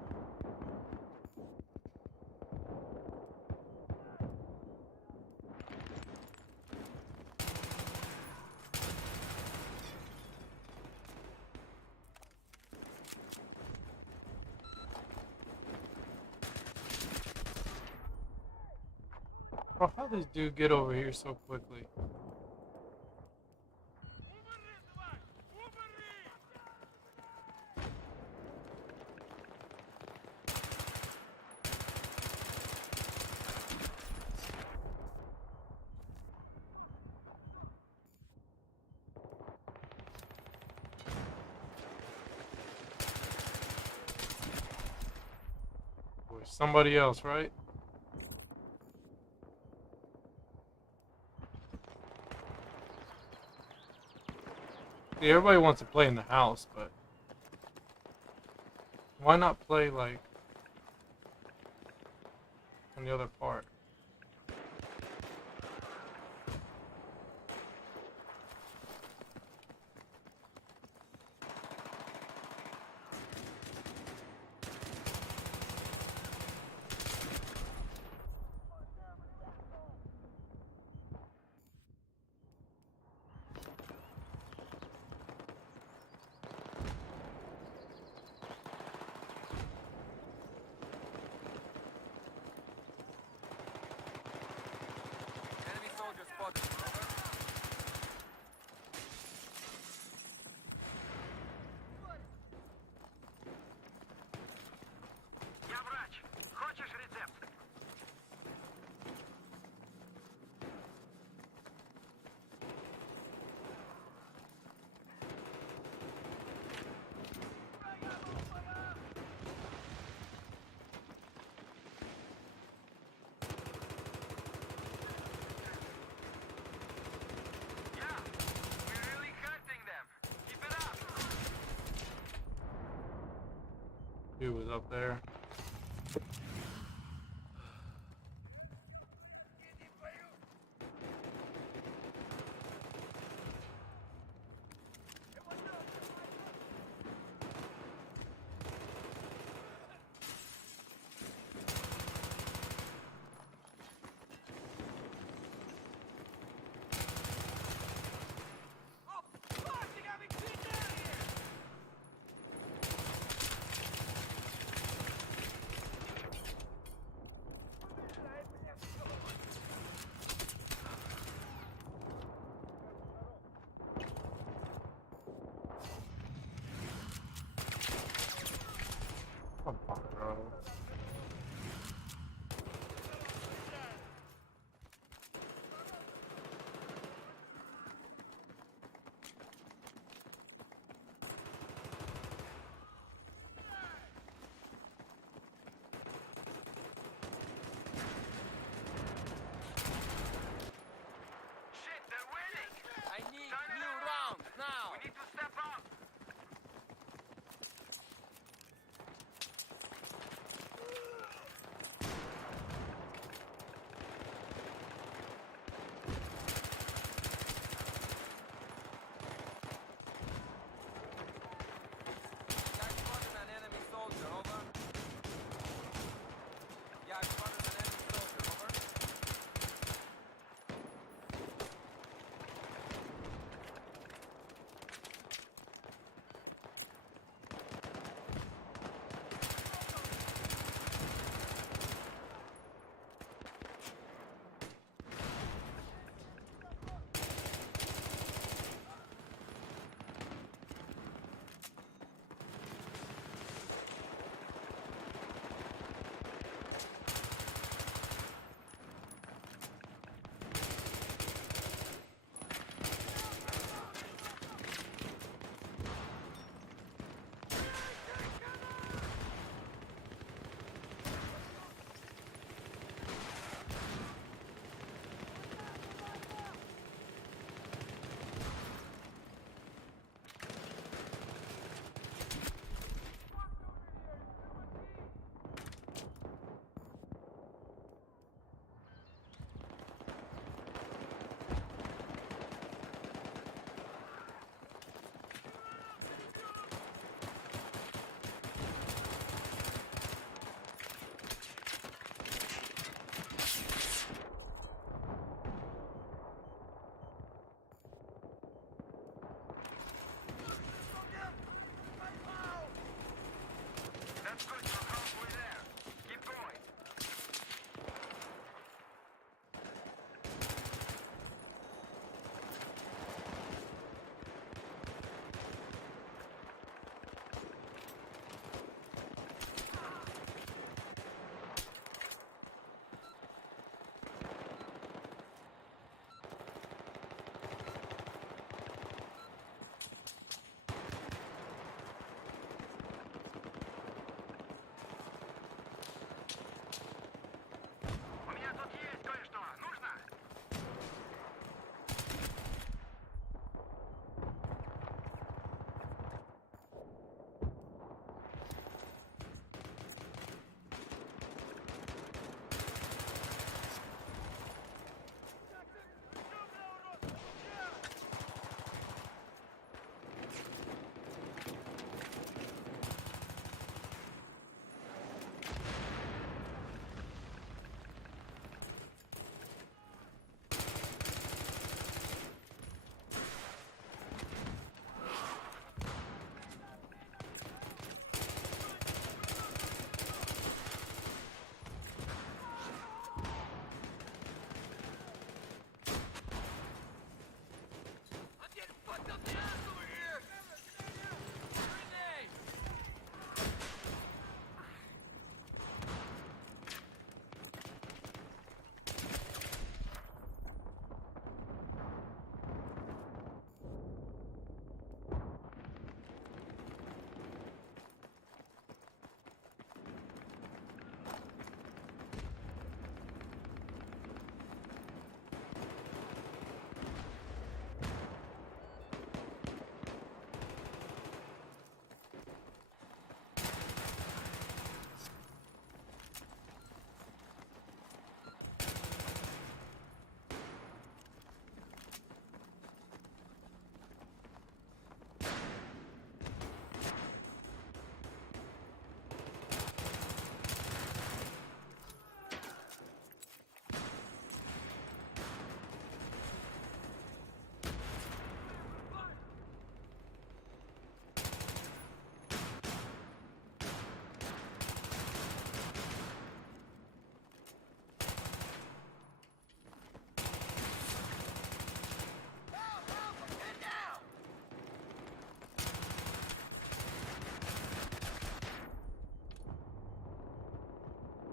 Bro, how does this dude get over here so quickly? Boy, somebody else, right? See, everybody wants to play in the house, but why not play like on the other part? Enemy soldier spotted. Over. Я врач. Хочешь рецепт? Yeah, we're really hurting them. Keep it up. Dude was up there. Oh, fuck! They got me pinned down here!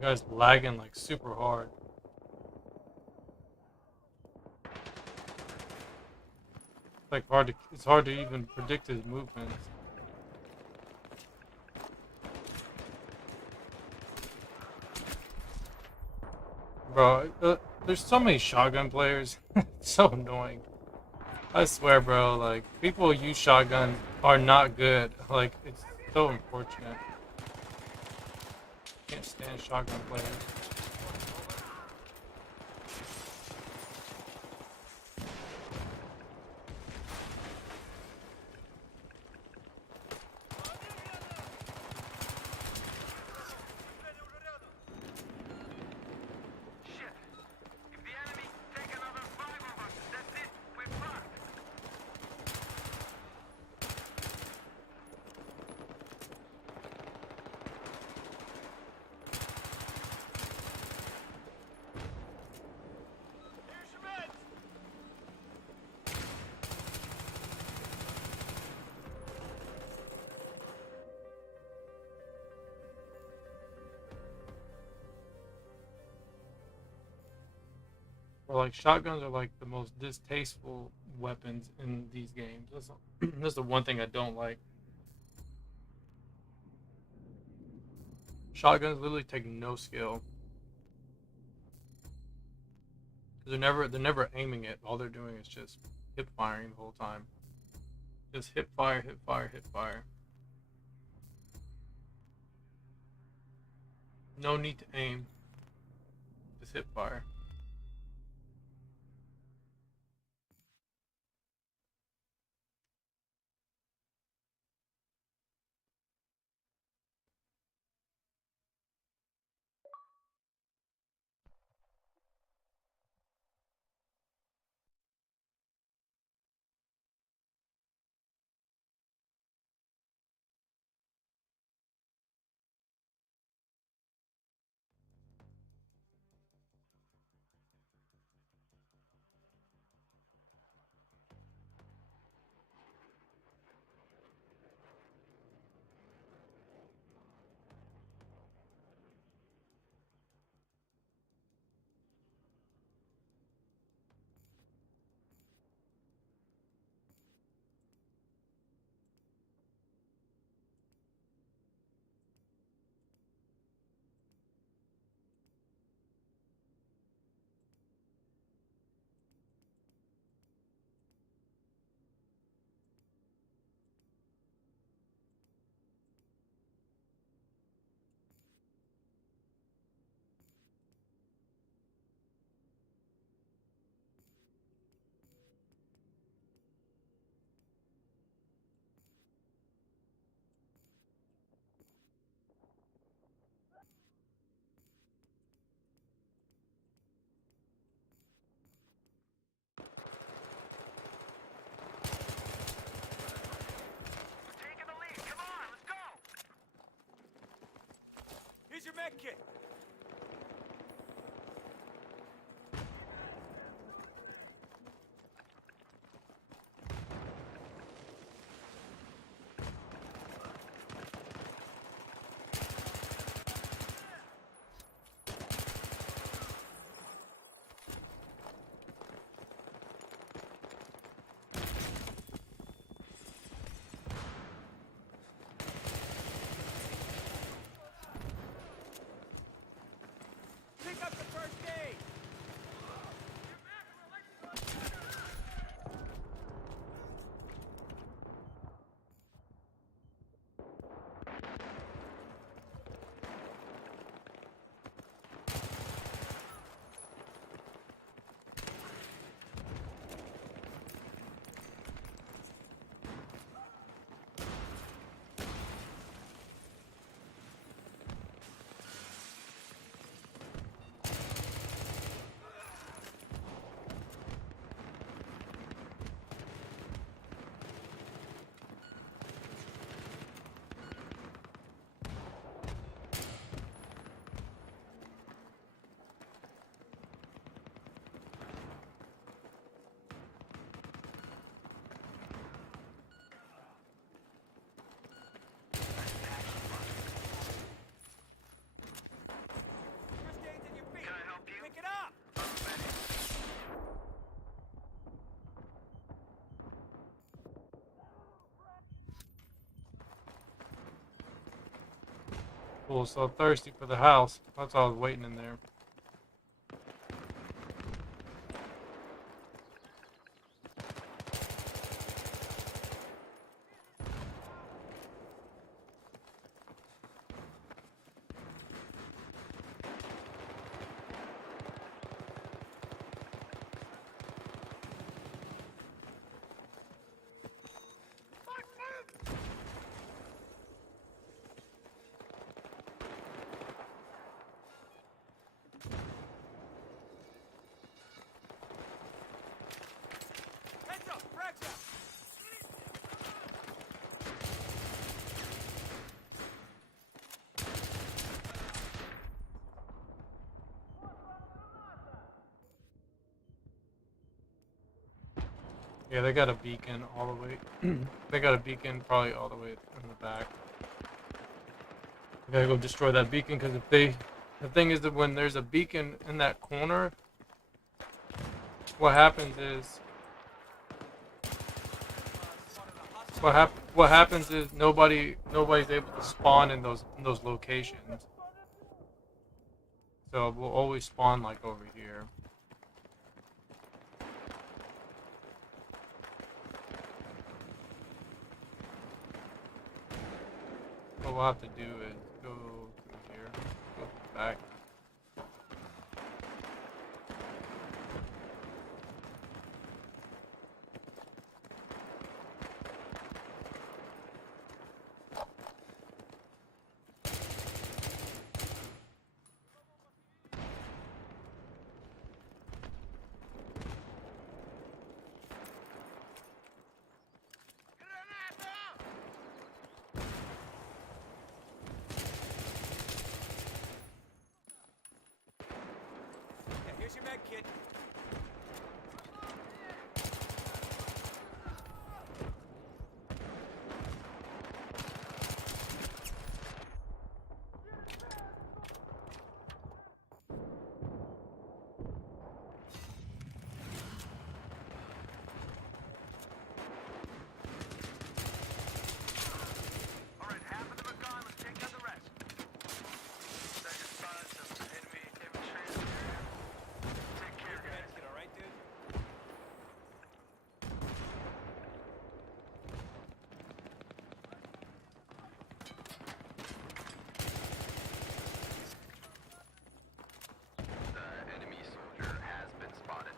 You guys lagging like super hard. Like it's hard to even predict his movements. Bro, there's so many shotgun players. It's so annoying. I swear, bro, like, people who use shotguns are not good. Like, it's so unfortunate. Can't stand shotgun players. Shit. If the enemy take another 5 of us, that's it. We're fucked. Here's your meds. Or like shotguns are like the most distasteful weapons in these games. That's the one thing I don't like. Shotguns literally take no skill. Cause they're never aiming it. All they're doing is just hip firing the whole time. Just hip fire, hip fire, hip fire. No need to aim. Just hip fire. We're taking the lead. Come on, let's go. Here's your med kit. People so thirsty for the house. That's why I was waiting in there. Heads up, frags out. Yeah, they got a beacon all the way. They got a beacon probably all the way in the back. I gotta go destroy that beacon because if they, the thing is that when there's a beacon in that corner, what happens is what happens is nobody's able to spawn in those locations. So we'll always spawn like over here. What we'll have to do is go through here, go back. Yeah, here's your med kit. Alright, half of them are gone. Let's take out the rest. Second spot, some enemy infantry. Take care, Here's your guys. med kit, all right, dude? The enemy soldier has been spotted.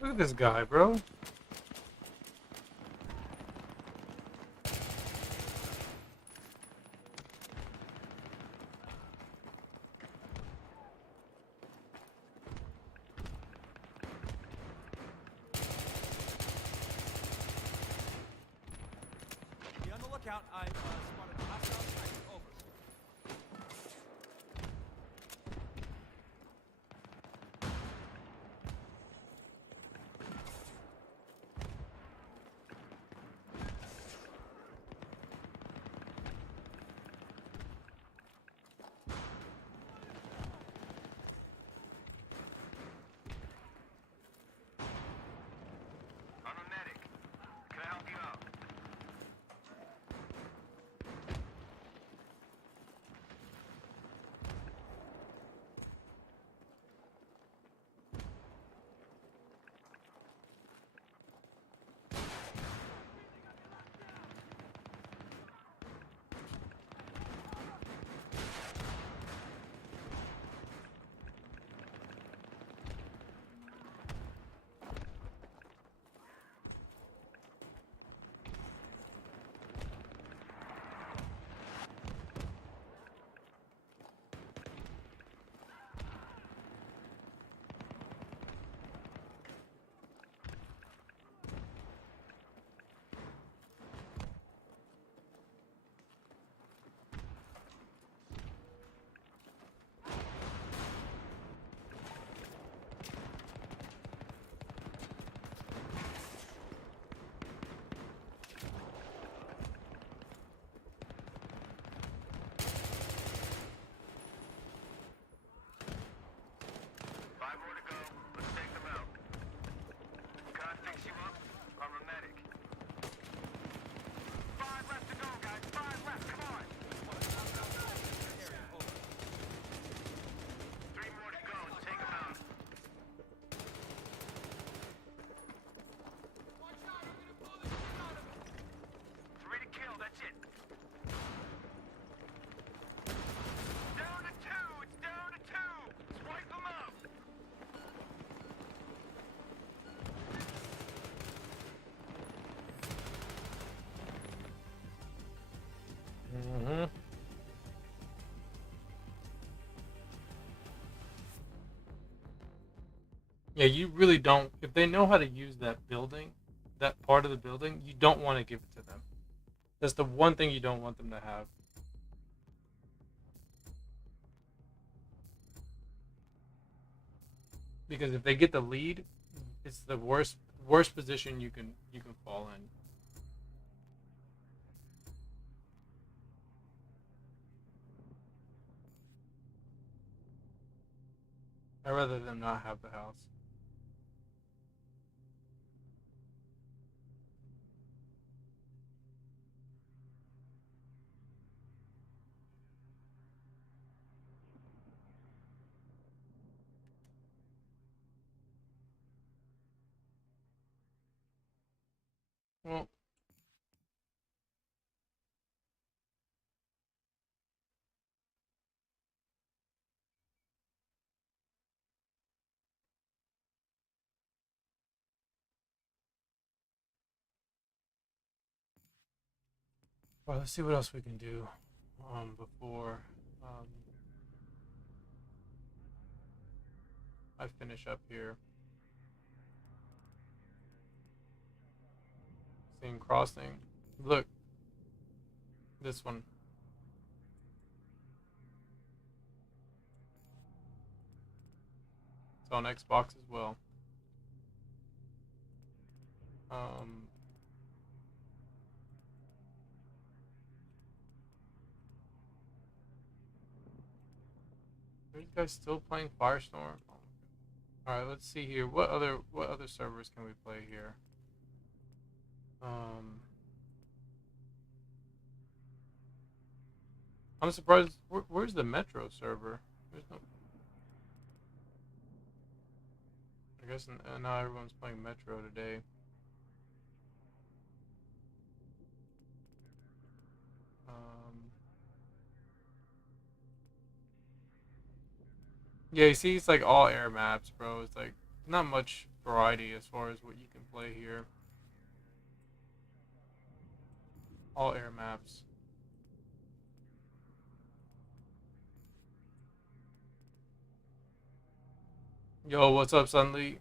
Look at this guy, bro. Yeah, you really don't. If they know how to use that building, that part of the building, you don't want to give it to them. That's the one thing you don't want them to have. Because if they get the lead, it's the worst position you can fall in. I'd rather them not have the house. Well, well, let's see what else we can do before um, I finish up here. Seeing crossing. Look, this one. It's on Xbox as well. Um, are you guys still playing Firestorm? All right, let's see here. What other servers can we play here? Um, I'm surprised. Where's the Metro server? There's no. I guess now everyone's playing Metro today. Um, yeah, you see, it's like all air maps, bro. It's like not much variety as far as what you can play here. All air maps. Yo, what's up, Sunly?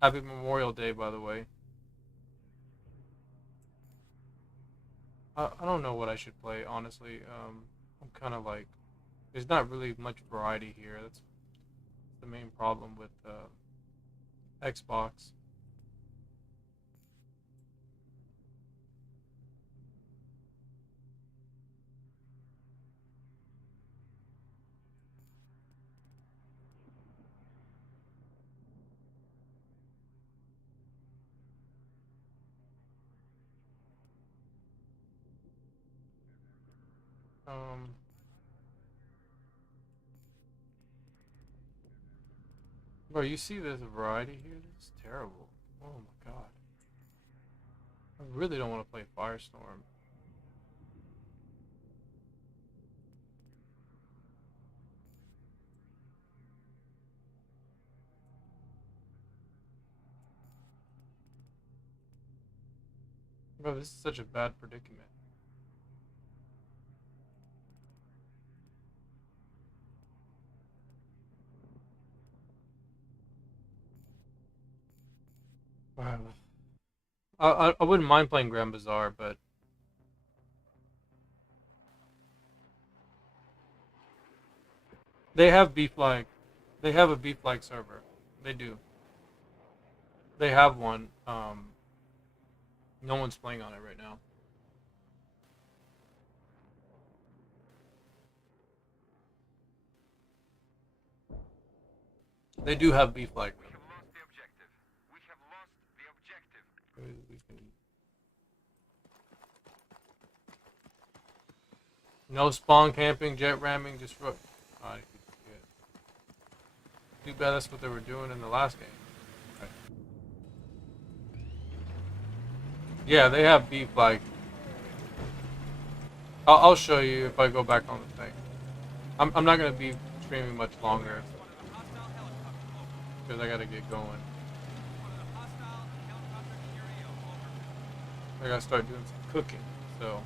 Happy Memorial Day, by the way. I don't know what I should play, honestly. I'm kind of like, there's not really much variety here. That's the main problem with Xbox. Um, bro, you see this variety here? This is terrible. Oh my god. I really don't want to play Firestorm. Bro, this is such a bad predicament. Wow. I wouldn't mind playing Grand Bazaar, but they have B Flag. They have a B Flag server. They do. They have one. No one's playing on it right now. They do have B Flag. We have lost the objective. We have lost the objective. We can... No spawn camping, jet ramming, destroy. Oh, too bad that's what they were doing in the last game. Right. Yeah, they have B Flag. I'll show you if I go back on the thing. I'm not gonna be streaming much longer because I gotta get going. I gotta start doing some cooking. So.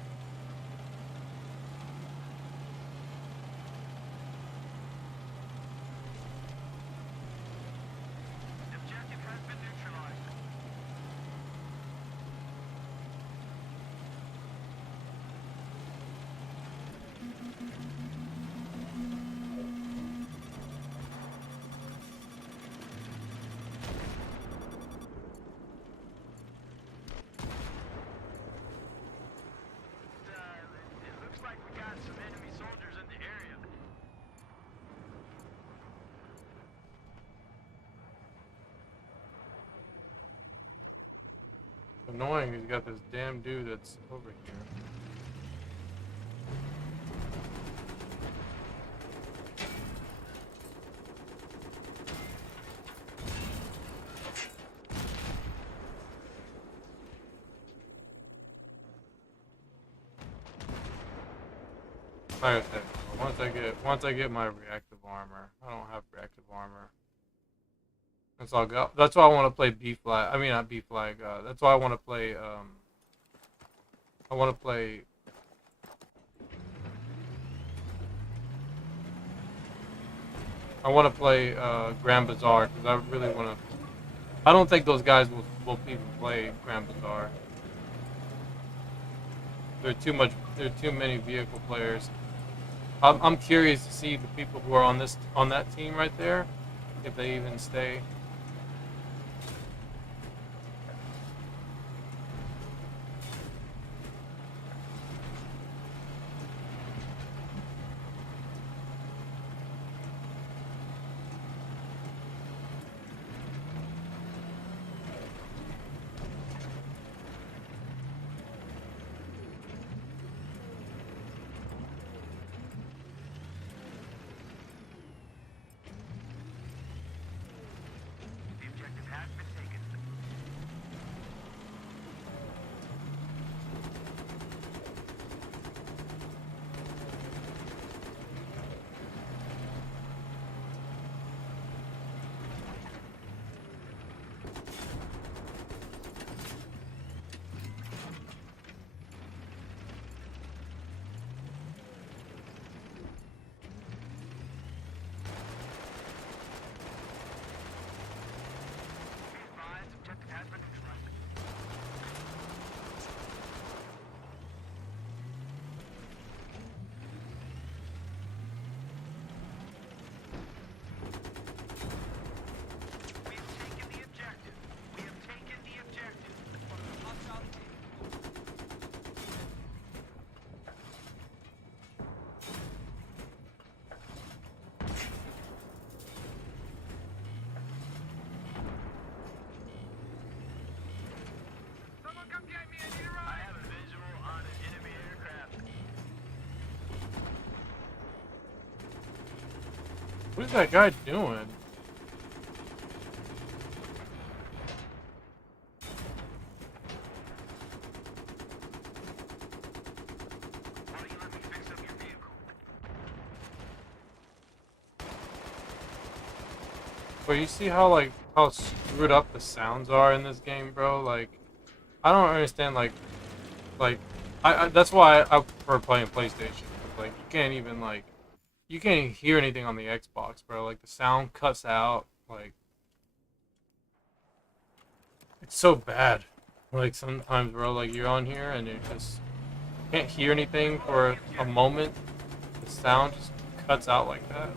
annoying is you got this damn dude that's over here. Like I said, once I get my reactive armor, I don't have reactive armor. That's all go. That's why I want to play B flag. I mean not B flag. That's why I want to play. I want to play. I want to play Granblue because I really want to. I don't think those guys will even play Granblue. They're too much. There are too many vehicle players. I'm curious to see the people who are on that team right there, if they even stay. What is that guy doing? But you see how how screwed up the sounds are in this game, bro? Like, I don't understand. I that's why I prefer playing PlayStation. Like, you can't even hear anything on the Xbox, bro. Like, the sound cuts out. Like, it's so bad. Like, sometimes, bro, like, you're on here and you just can't hear anything for a moment. The sound just cuts out like that.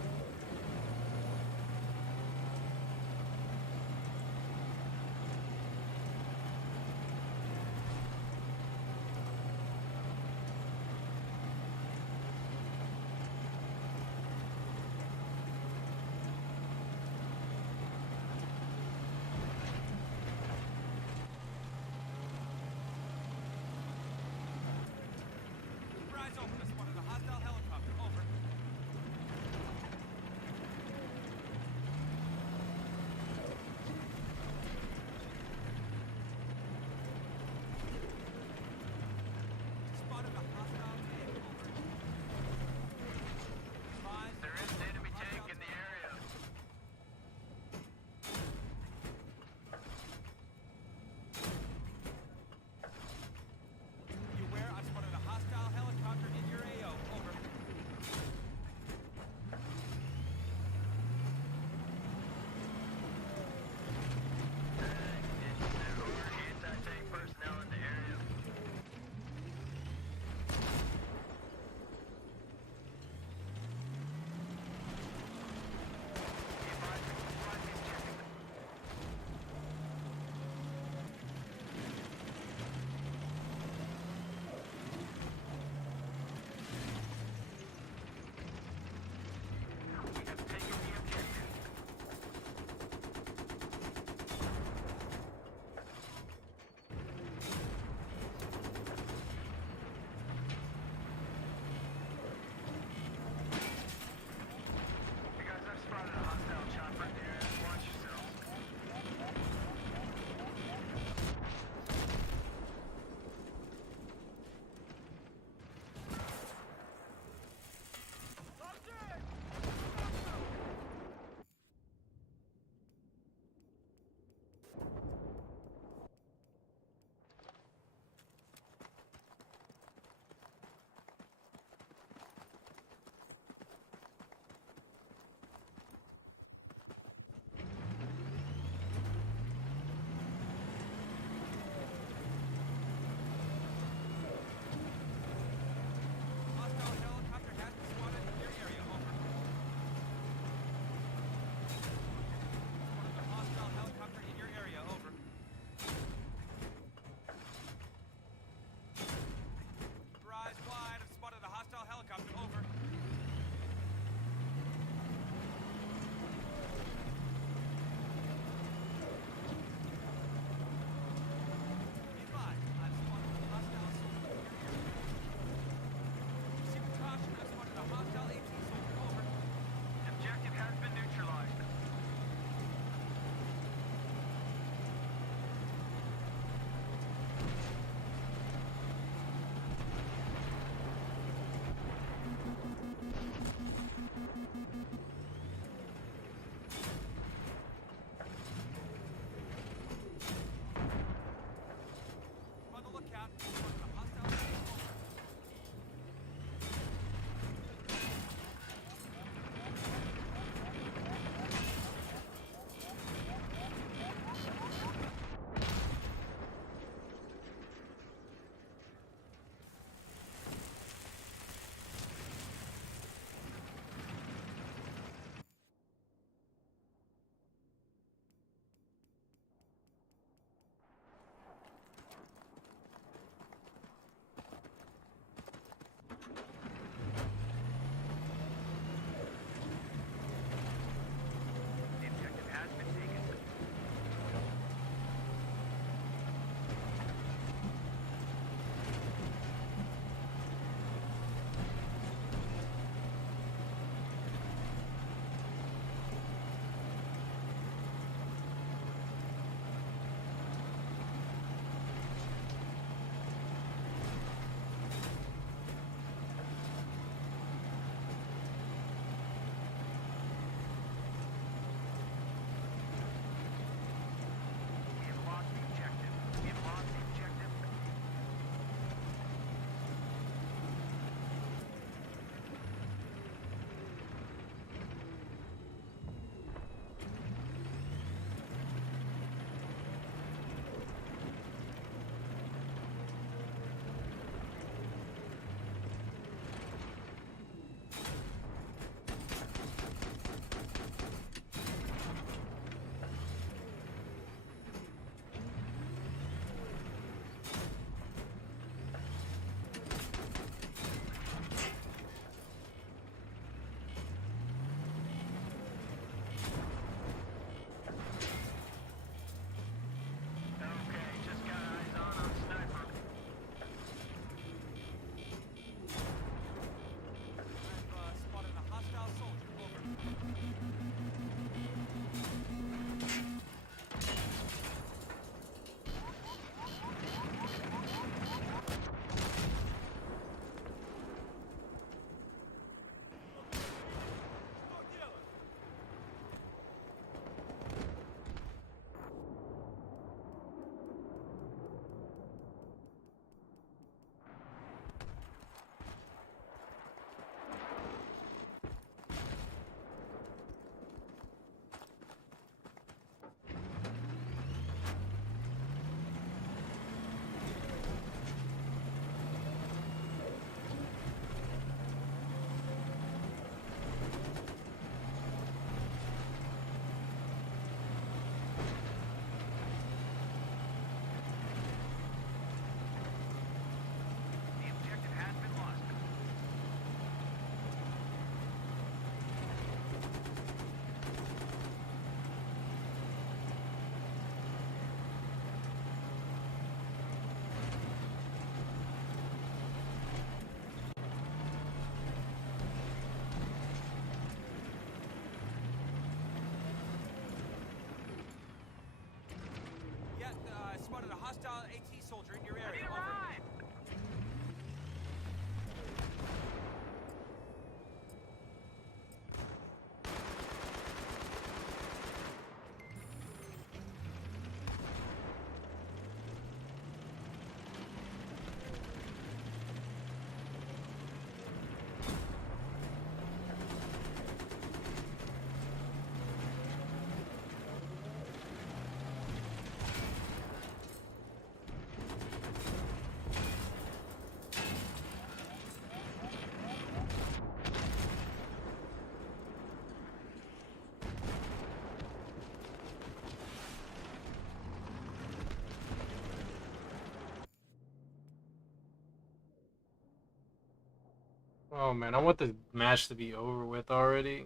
Oh man, I want the match to be over with already.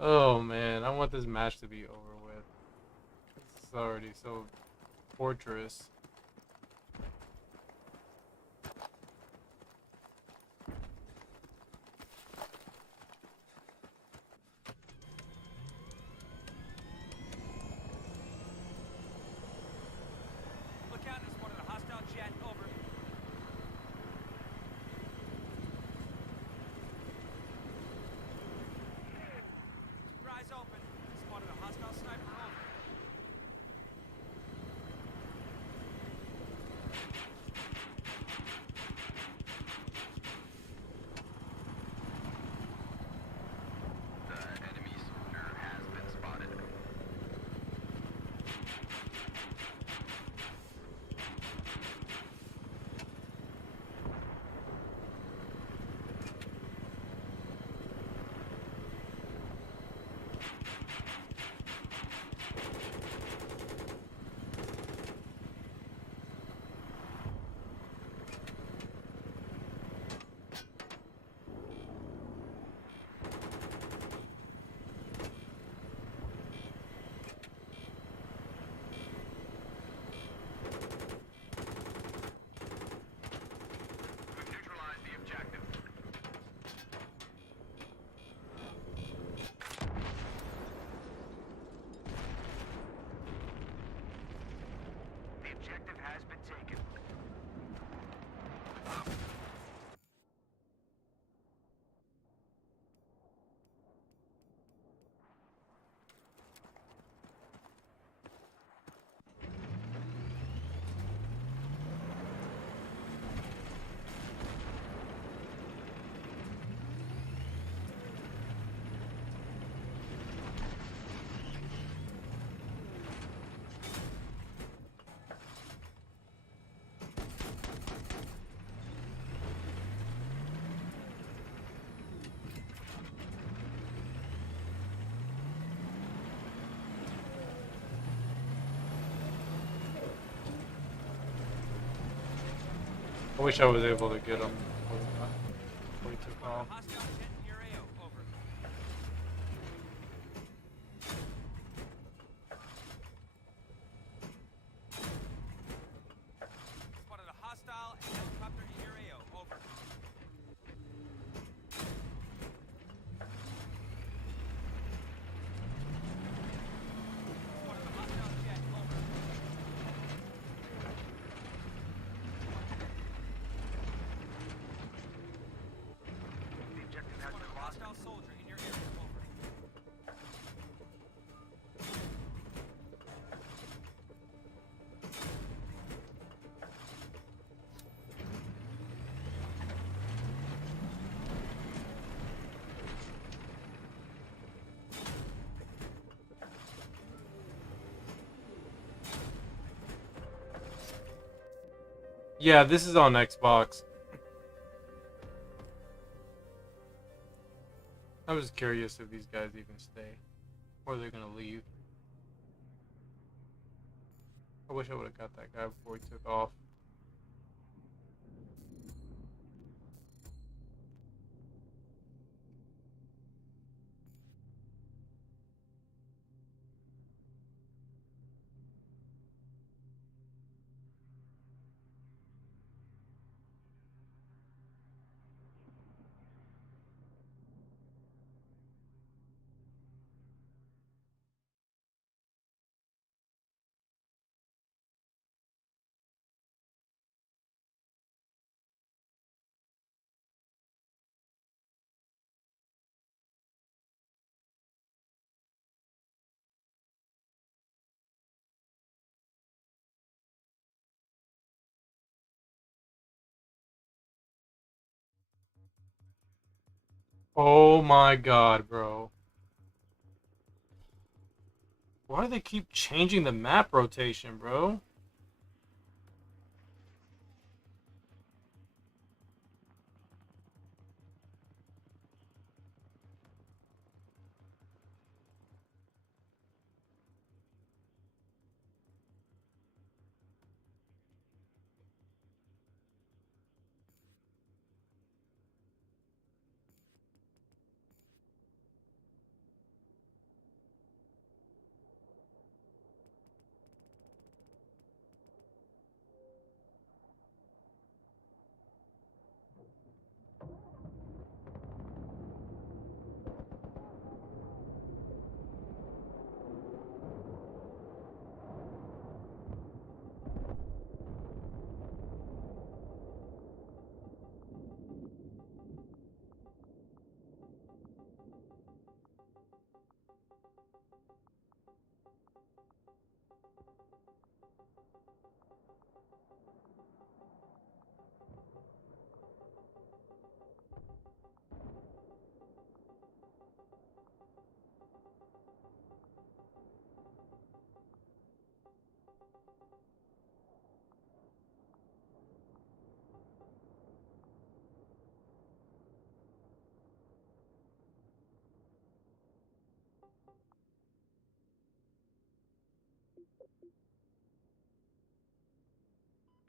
Oh man, I want this match to be over with. It's already so torturous. Look out, there's one of the hostile jet. Over. Keep your eyes open. Spotted a hostile sniper. Over. The enemy schooner has been spotted. We've neutralized the objective. The objective has been taken. I wish I was able to get him before he took Spotted off. a hostile jet in your AO. Over. Spotted a hostile helicopter in your AO. Over. Spotted a hostile jet. Over. The objective has Spotted been a lost. hostile soldier in your area. Over. Yeah, this is on Xbox. I was curious if these guys even stay or they're gonna leave. I wish I would have got that guy before he took off. Oh my god, bro. Why do they keep changing the map rotation, bro?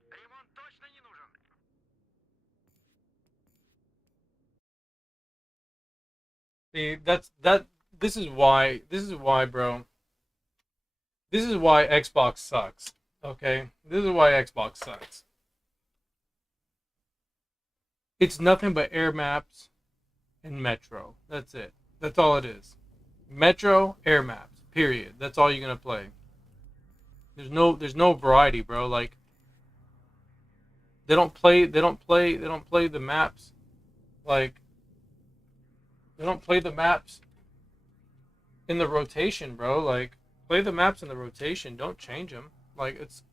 Ремонт точно не нужен. See, this is why, bro. This is why Xbox sucks. Okay? This is why Xbox sucks. It's nothing but air maps and Metro. That's it. That's all it is. Metro, air maps. Period. That's all you're gonna play. There's no variety, bro. Like they don't play the maps like they don't play the maps in the rotation, bro. Like play the maps in the rotation. Don't change them. Like it's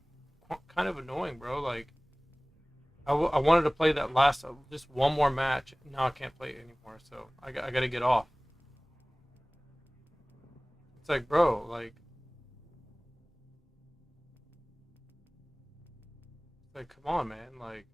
kind of annoying, bro. Like I wanted to play that last just one more match. Now I can't play it anymore. So I got to get off. It's like, bro, like come on, man. Like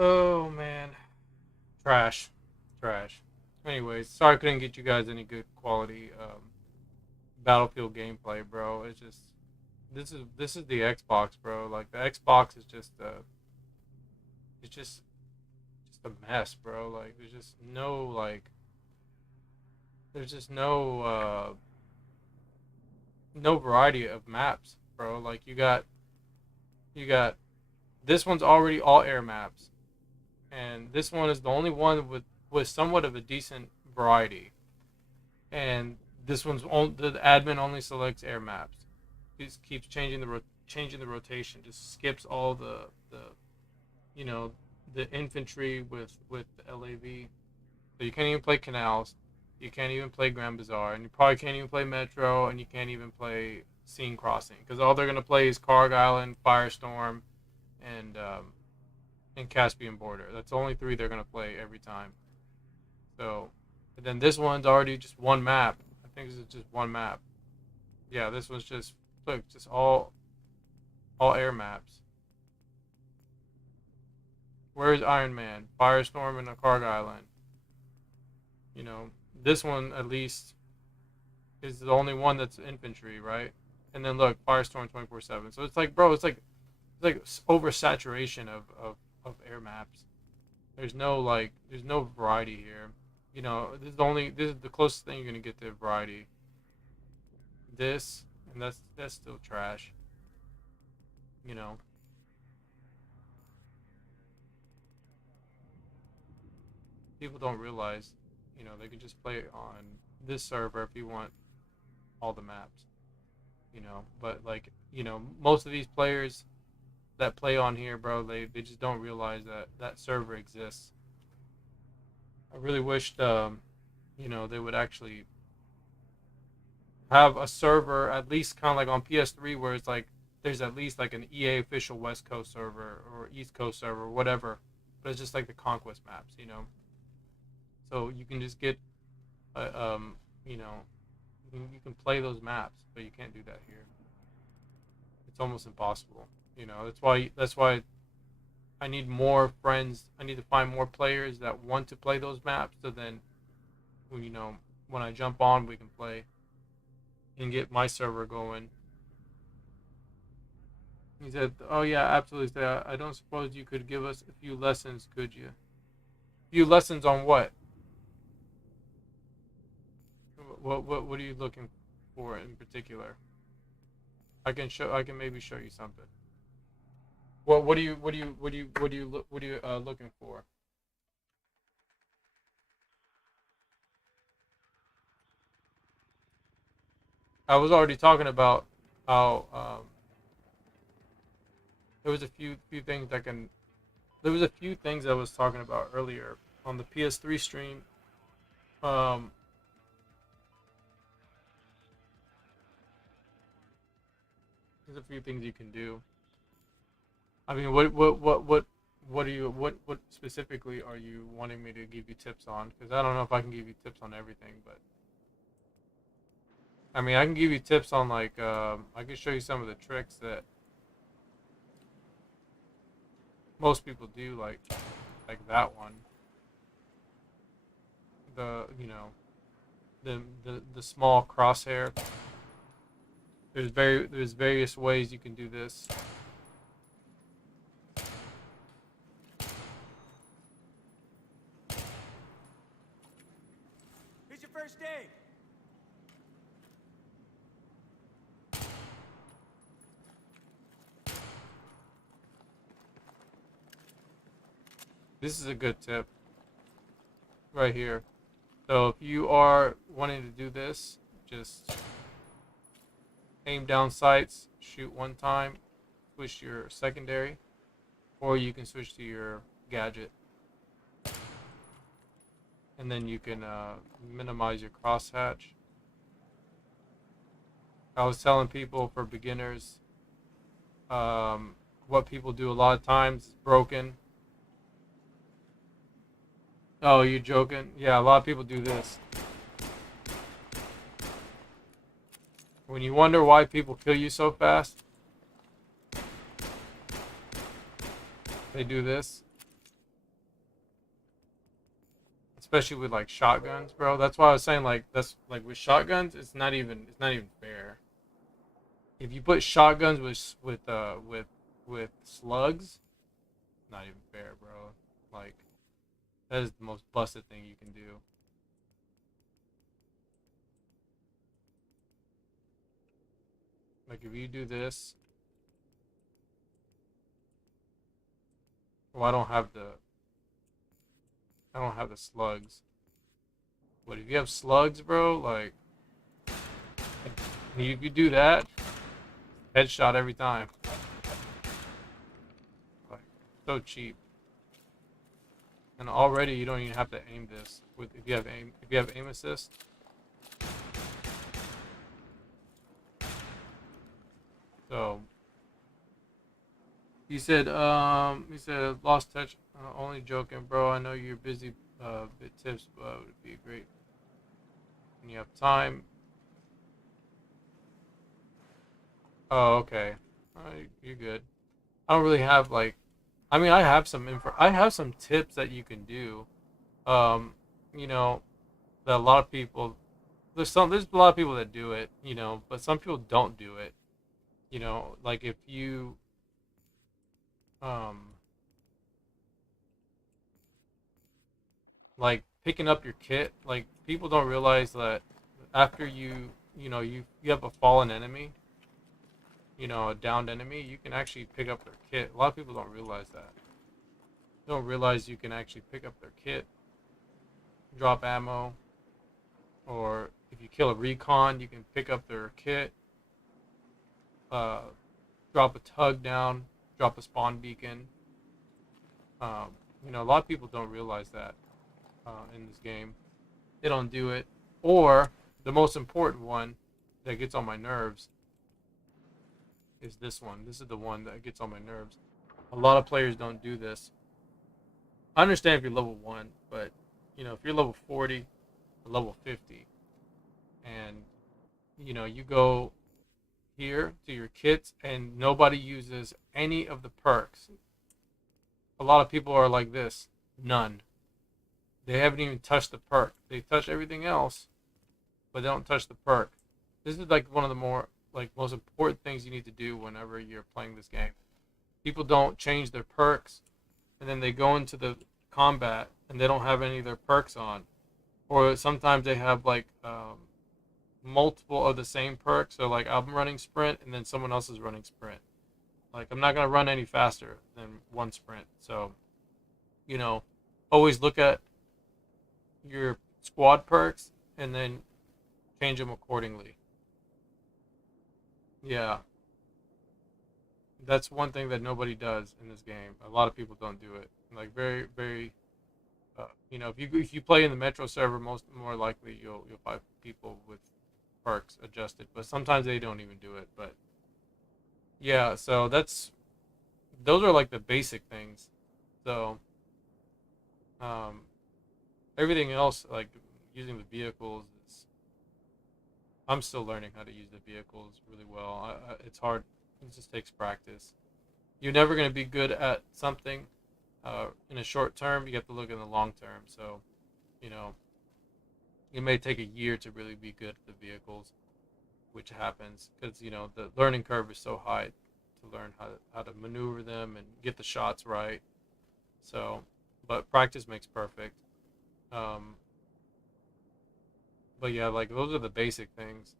oh man, trash, trash. Anyways, sorry I couldn't get you guys any good quality Battlefield gameplay, bro. It's just this is the Xbox, bro. Like the Xbox is just it's just a mess, bro. Like there's just no variety of maps, bro. Like you got this one's already all air maps, and this one is the only one with somewhat of a decent variety. And this one's the admin only selects air maps. He just keeps changing the rotation. Just skips all the you know the infantry with the LAV. So you can't even play canals. You can't even play Grand Bazaar, and you probably can't even play Metro, and you can't even play Scene Crossing because all they're gonna play is Karg Island, Firestorm, and Caspian Border. That's the only three they're gonna play every time. So, and then this one's already just one map. I think this is just one map. Yeah, this one's just look, just all air maps. Where's Iron Man, Firestorm, and a Karg Island? You know, this one at least is the only one that's infantry, right? And then look, Firestorm 24/7. So it's like, bro, it's like oversaturation of air maps. There's no variety here. You know, this is the closest thing you're gonna get to variety. This and that's still trash. You know, people don't realize, they can just play on this server if you want all the maps. But like, most of these players that play on here, bro, they just don't realize that that server exists. I really wished you know, they would actually have a server, at least kind of like on PS3, where it's like there's at least like an EA official West Coast server or East Coast server or whatever, but it's just like the conquest maps, you know. So you can just get, you know, you can play those maps, but you can't do that here. It's almost impossible, you know. That's why I need more friends. I need to find more players that want to play those maps, so then, you know, when I jump on, we can play and get my server going. He said, "Oh yeah, absolutely. I don't suppose you could give us a few lessons, could you? Few lessons on what? What are you looking for in particular? I can maybe show you something. What are you looking for? I was already talking about how there was a few things that can. There was a few things I was talking about earlier on the PS3 stream. Um, there's a few things you can do. I mean, what are you what specifically are you wanting me to give you tips on? Because I don't know if I can give you tips on everything, but I mean, I can give you tips on like I can show you some of the tricks that most people do, like that one. The you know the small crosshair. There's various ways you can do this. Here's your first aid. This is a good tip right here. So if you are wanting to do this, just aim down sights, shoot one time, switch to your secondary, or you can switch to your gadget, and then you can minimize your crosshatch. I was telling people for beginners, what people do a lot of times is broken. Oh, you're joking? Yeah, a lot of people do this. When you wonder why people kill you so fast, they do this. Especially with like shotguns, bro. That's why I was saying like that's like with shotguns, it's not even fair. If you put shotguns with slugs, not even fair, bro. Like that is the most busted thing you can do. Like if you do this, well, I don't have the slugs. But if you have slugs, bro, like if you do that, headshot every time. Like so cheap. And already you don't even have to aim this with if you have aim assist. So he said lost touch. Only joking, bro. I know you're busy. Bit tips, but it would be great when you have time. Oh, okay. You're good. I don't really have like. I mean, I have some info. I have some tips that you can do. Um, you know, that a lot of people. There's a lot of people that do it. You know, but some people don't do it. You know, like if you um like picking up your kit, like people don't realize that after you have a fallen enemy, a downed enemy, you can actually pick up their kit. A lot of people don't realize that. They don't realize you can actually pick up their kit, drop ammo, or if you kill a recon, you can pick up their kit, uh, drop a tug down, drop a spawn beacon. A lot of people don't realize that in this game. they don't do it. Or the most important one that gets on my nerves is this one. This is the one that gets on my nerves. A lot of players don't do this. I understand if you're level 1, but you know, if you're level 40 or level 50 and you know, you go here to your kits and nobody uses any of the perks. A lot of people are like this. None. They haven't even touched the perk. They touch everything else, but they don't touch the perk. This is like one of the most important things you need to do whenever you're playing this game. People don't change their perks, and then they go into the combat and they don't have any of their perks on, or sometimes they have like multiple of the same perks. So like I'm running sprint and then someone else is running sprint. Like I'm not gonna run any faster than one sprint. So, you know, always look at your squad perks and then change them accordingly. Yeah, that's one thing that nobody does in this game. A lot of people don't do it. Like very, very. You know, if you play in the Metro server, more likely you'll find people with perks adjusted, but sometimes they don't even do it. But yeah, so those are like the basic things. So everything else, like using the vehicles, I'm still learning how to use the vehicles really well. It's hard. It just takes practice. You're never going to be good at something in a short term. You have to look in the long term. So, you know, it may take a year to really be good at the vehicles, which happens because, you know, the learning curve is so high to learn how to maneuver them and get the shots right. So, but practice makes perfect. But yeah, like those are the basic things.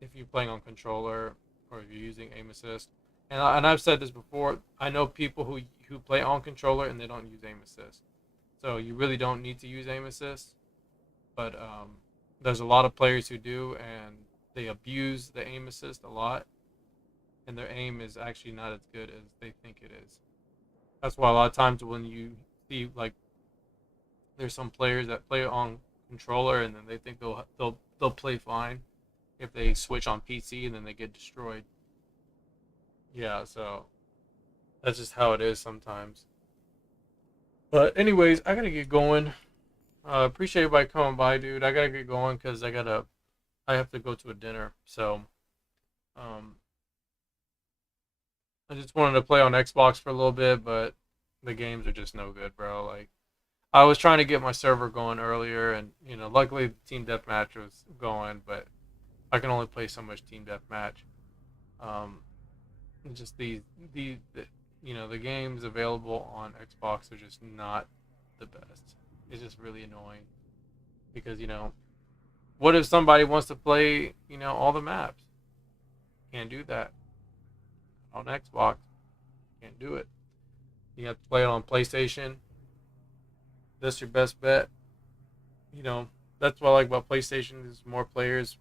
If you're playing on controller or if you're using aim assist, and I've said this before, I know people who play on controller and they don't use aim assist. So you really don't need to use aim assist. But there's a lot of players who do, and they abuse the aim assist a lot, and their aim is actually not as good as they think it is. That's why a lot of times when you see like there's some players that play on controller and then they think they'll play fine if they switch on PC and then they get destroyed. Yeah, so that's just how it is sometimes. But anyways, I gotta get going. Appreciate everybody coming by, dude. I gotta get going because I have to go to a dinner. So, I just wanted to play on Xbox for a little bit, but the games are just no good, bro. Like, I was trying to get my server going earlier, and you know, luckily Team Deathmatch was going, but I can only play so much Team Deathmatch. Just the you know, the games available on Xbox are just not the best. It's just really annoying because, you know, what if somebody wants to play, you know, all the maps? Can't do that on Xbox. Can't do it. You have to play it on PlayStation. That's your best bet. You know, that's what I like about PlayStation is more players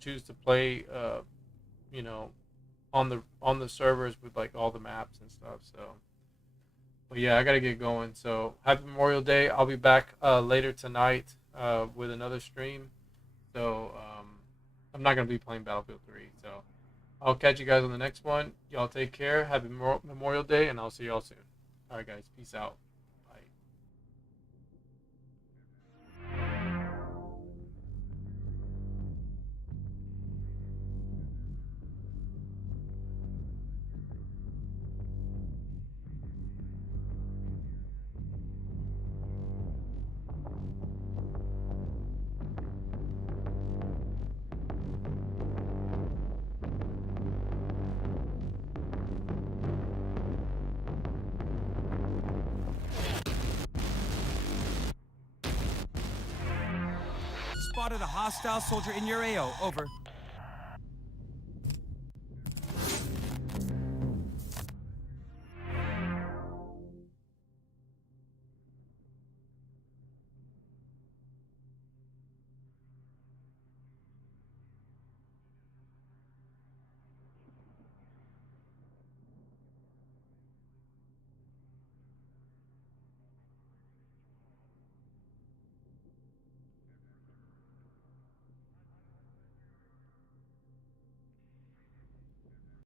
choose to play you know, on the servers with like all the maps and stuff. So, but yeah, I gotta get going. So happy Memorial Day. I'll be back later tonight with another stream. So I'm not gonna be playing Battlefield 3. So I'll catch you guys on the next one. Y'all take care. Happy Memorial Day, and I'll see y'all soon. All right, guys. Peace out. Spotted a hostile soldier in your AO. Over.